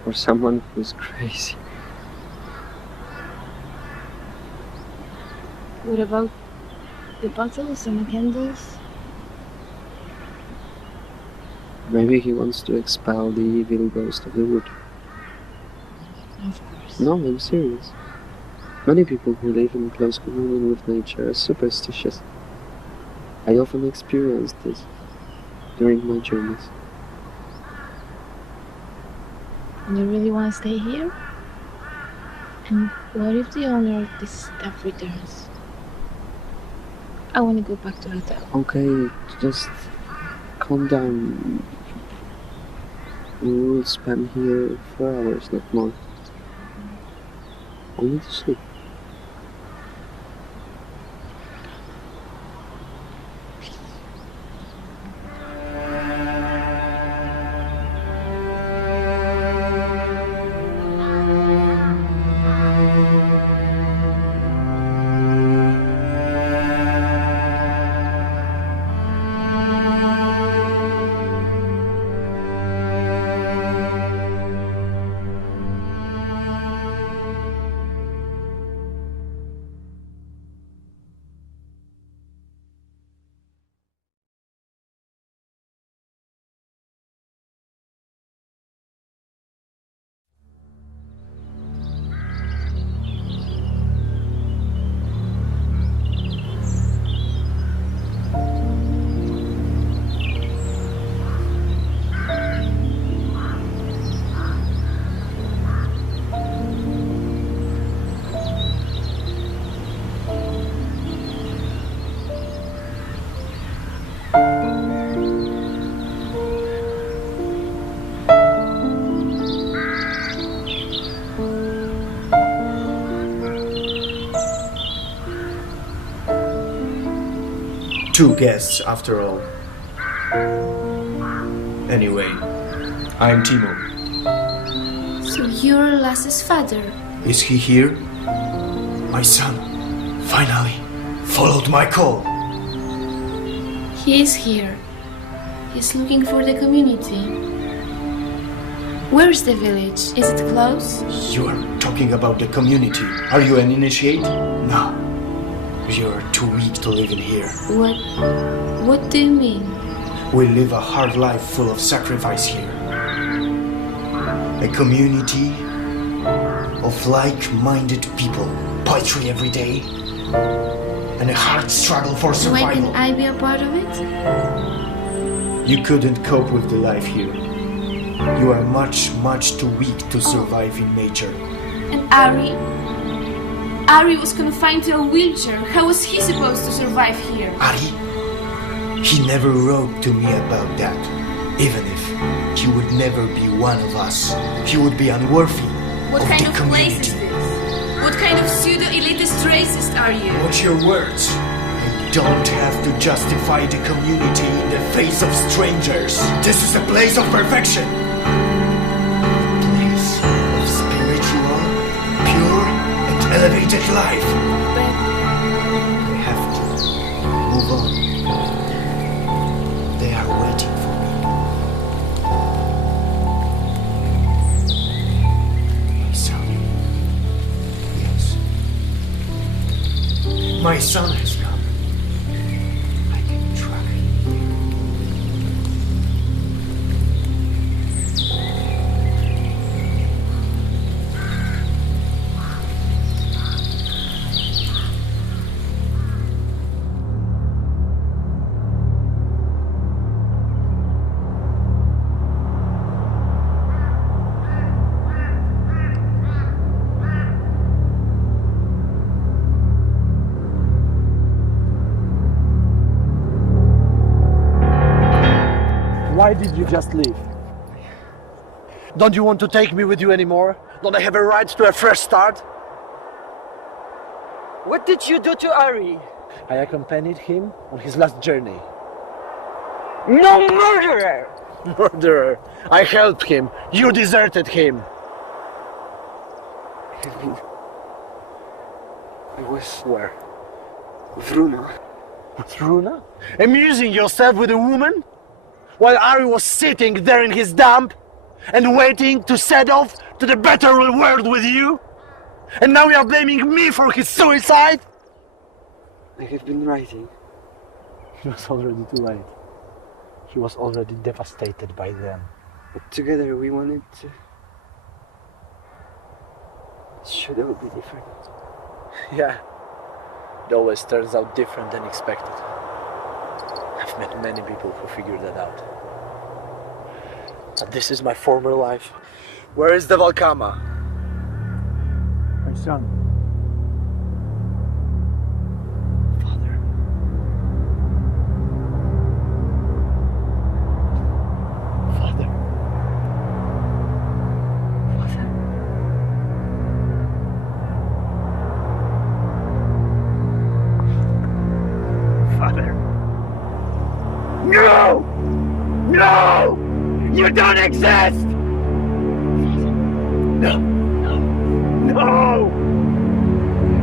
Or someone who's crazy. What about the bottles and the candles? Maybe he wants to expel the evil ghost of the wood. Of course. No, I'm serious. Many people who live in close communion with nature are superstitious. I often experienced this during my journeys. And you really want to stay here? And what if the owner of this stuff returns? I want to go back to the hotel. Okay, just calm down. We will spend here 4 hours, not more. Only to sleep. Two guests, after all. Anyway, I'm Timo. So you're Lasse's father? Is he here? My son, finally, followed my call. He is here. He's looking for the community. Where is the village? Is it close? You are talking about the community. Are you an initiate? No. You're too weak to live in here. What do you mean? We live a hard life full of sacrifice here. A community of like-minded people. Poetry every day. And a hard struggle for survival. Why can I be a part of it? You couldn't cope with the life here. You are much, much too weak to survive in nature. And Ari? Ari was confined to a wheelchair. How was he supposed to survive here? Ari? He never wrote to me about that. Even if he would never be one of us, he would be unworthy What of kind the of community. place is this? What kind of pseudo-elitist racist are you? Watch your words. I don't have to justify the community in the face of strangers. This is a place of perfection. A place of spiritual, pure, and elevated life. I have to move on. They are waiting for me. My son. Yes. My son has come. I can try. Why did you just leave? Don't you want to take me with you anymore? Don't I have a right to a fresh start? What did you do to Ari? I accompanied him on his last journey. No murderer! Murderer! I helped him. You deserted him. I was Where? with Runa. With Runa? Amusing yourself with a woman? While Ari was sitting there in his dump and waiting to set off to the better world with you? And now you are blaming me for his suicide? I have been writing. It was already too late. He was already devastated by then. But together we wanted to... It should all be different. Yeah. It always turns out different than expected. I've met many people who figured that out. But this is my former life. Where is the Valkaama? My son. Father. Father. Father. No! No! You don't exist! No! No!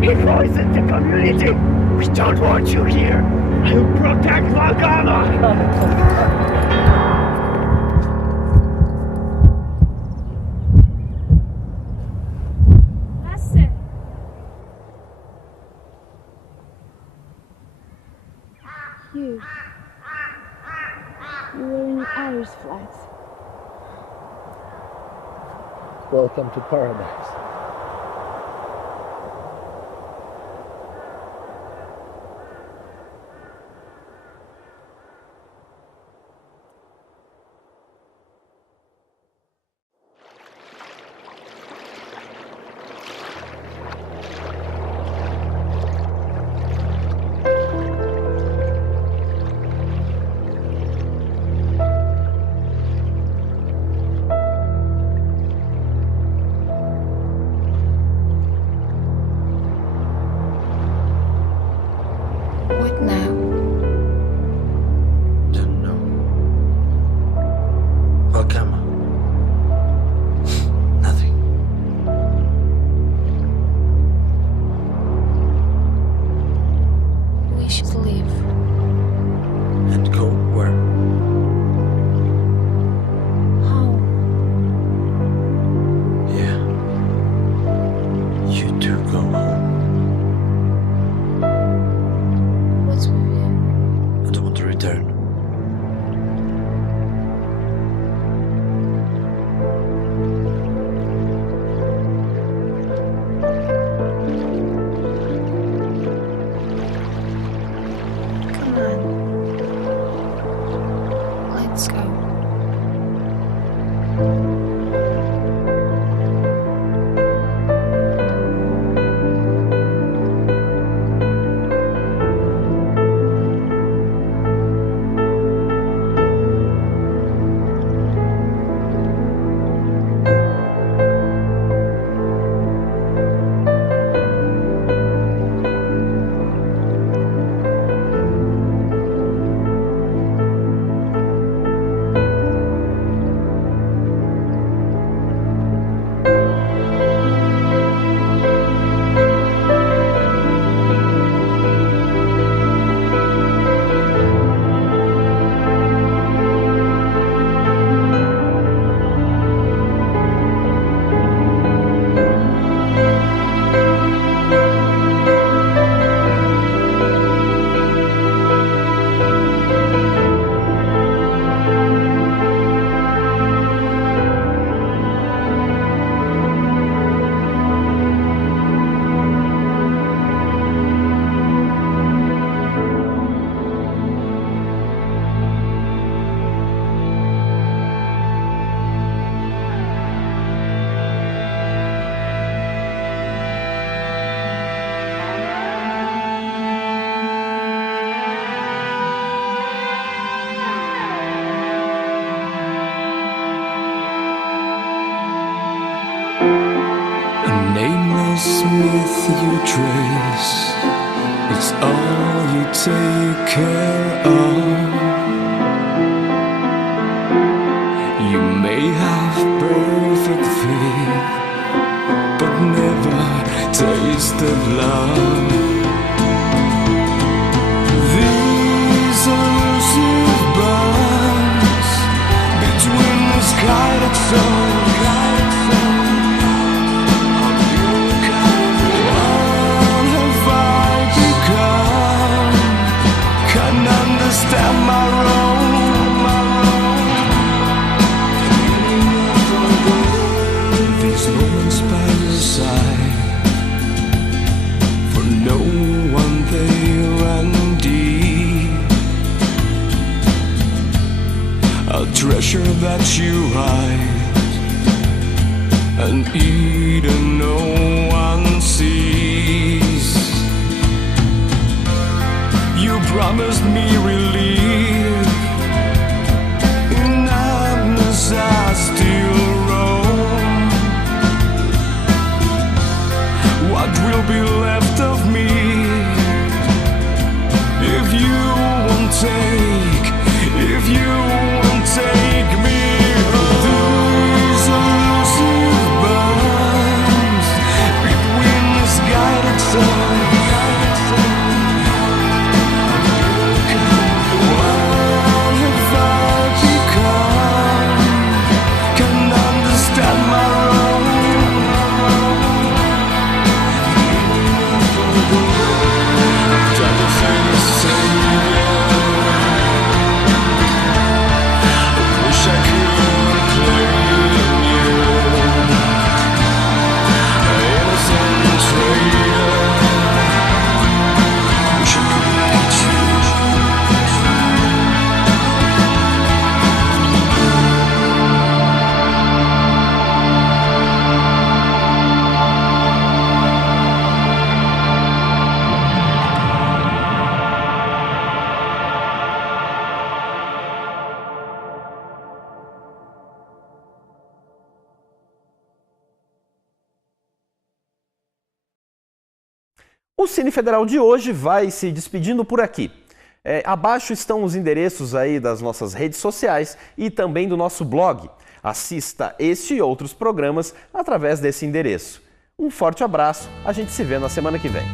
He poisoned the community! We don't want you here! I'll protect Valkaama! You were in Ari's flat. Welcome to paradise. you trace, it's all you take care of. You may have perfect faith, but never tasted love. These elusive bonds between the sky and soul. Understand my role. These moments by your side, for no one they run deep. A treasure that you hide, an Eden no one sees. You promised me relief. In darkness I still roam. What will be left of me if you won't take, if you won't take me home? These elusive bonds between this guided sun. O Cine Federal de hoje vai se despedindo por aqui. Abaixo estão os endereços aí das nossas redes sociais e também do nosso blog. Assista este e outros programas através desse endereço. Um forte abraço, a gente se vê na semana que vem.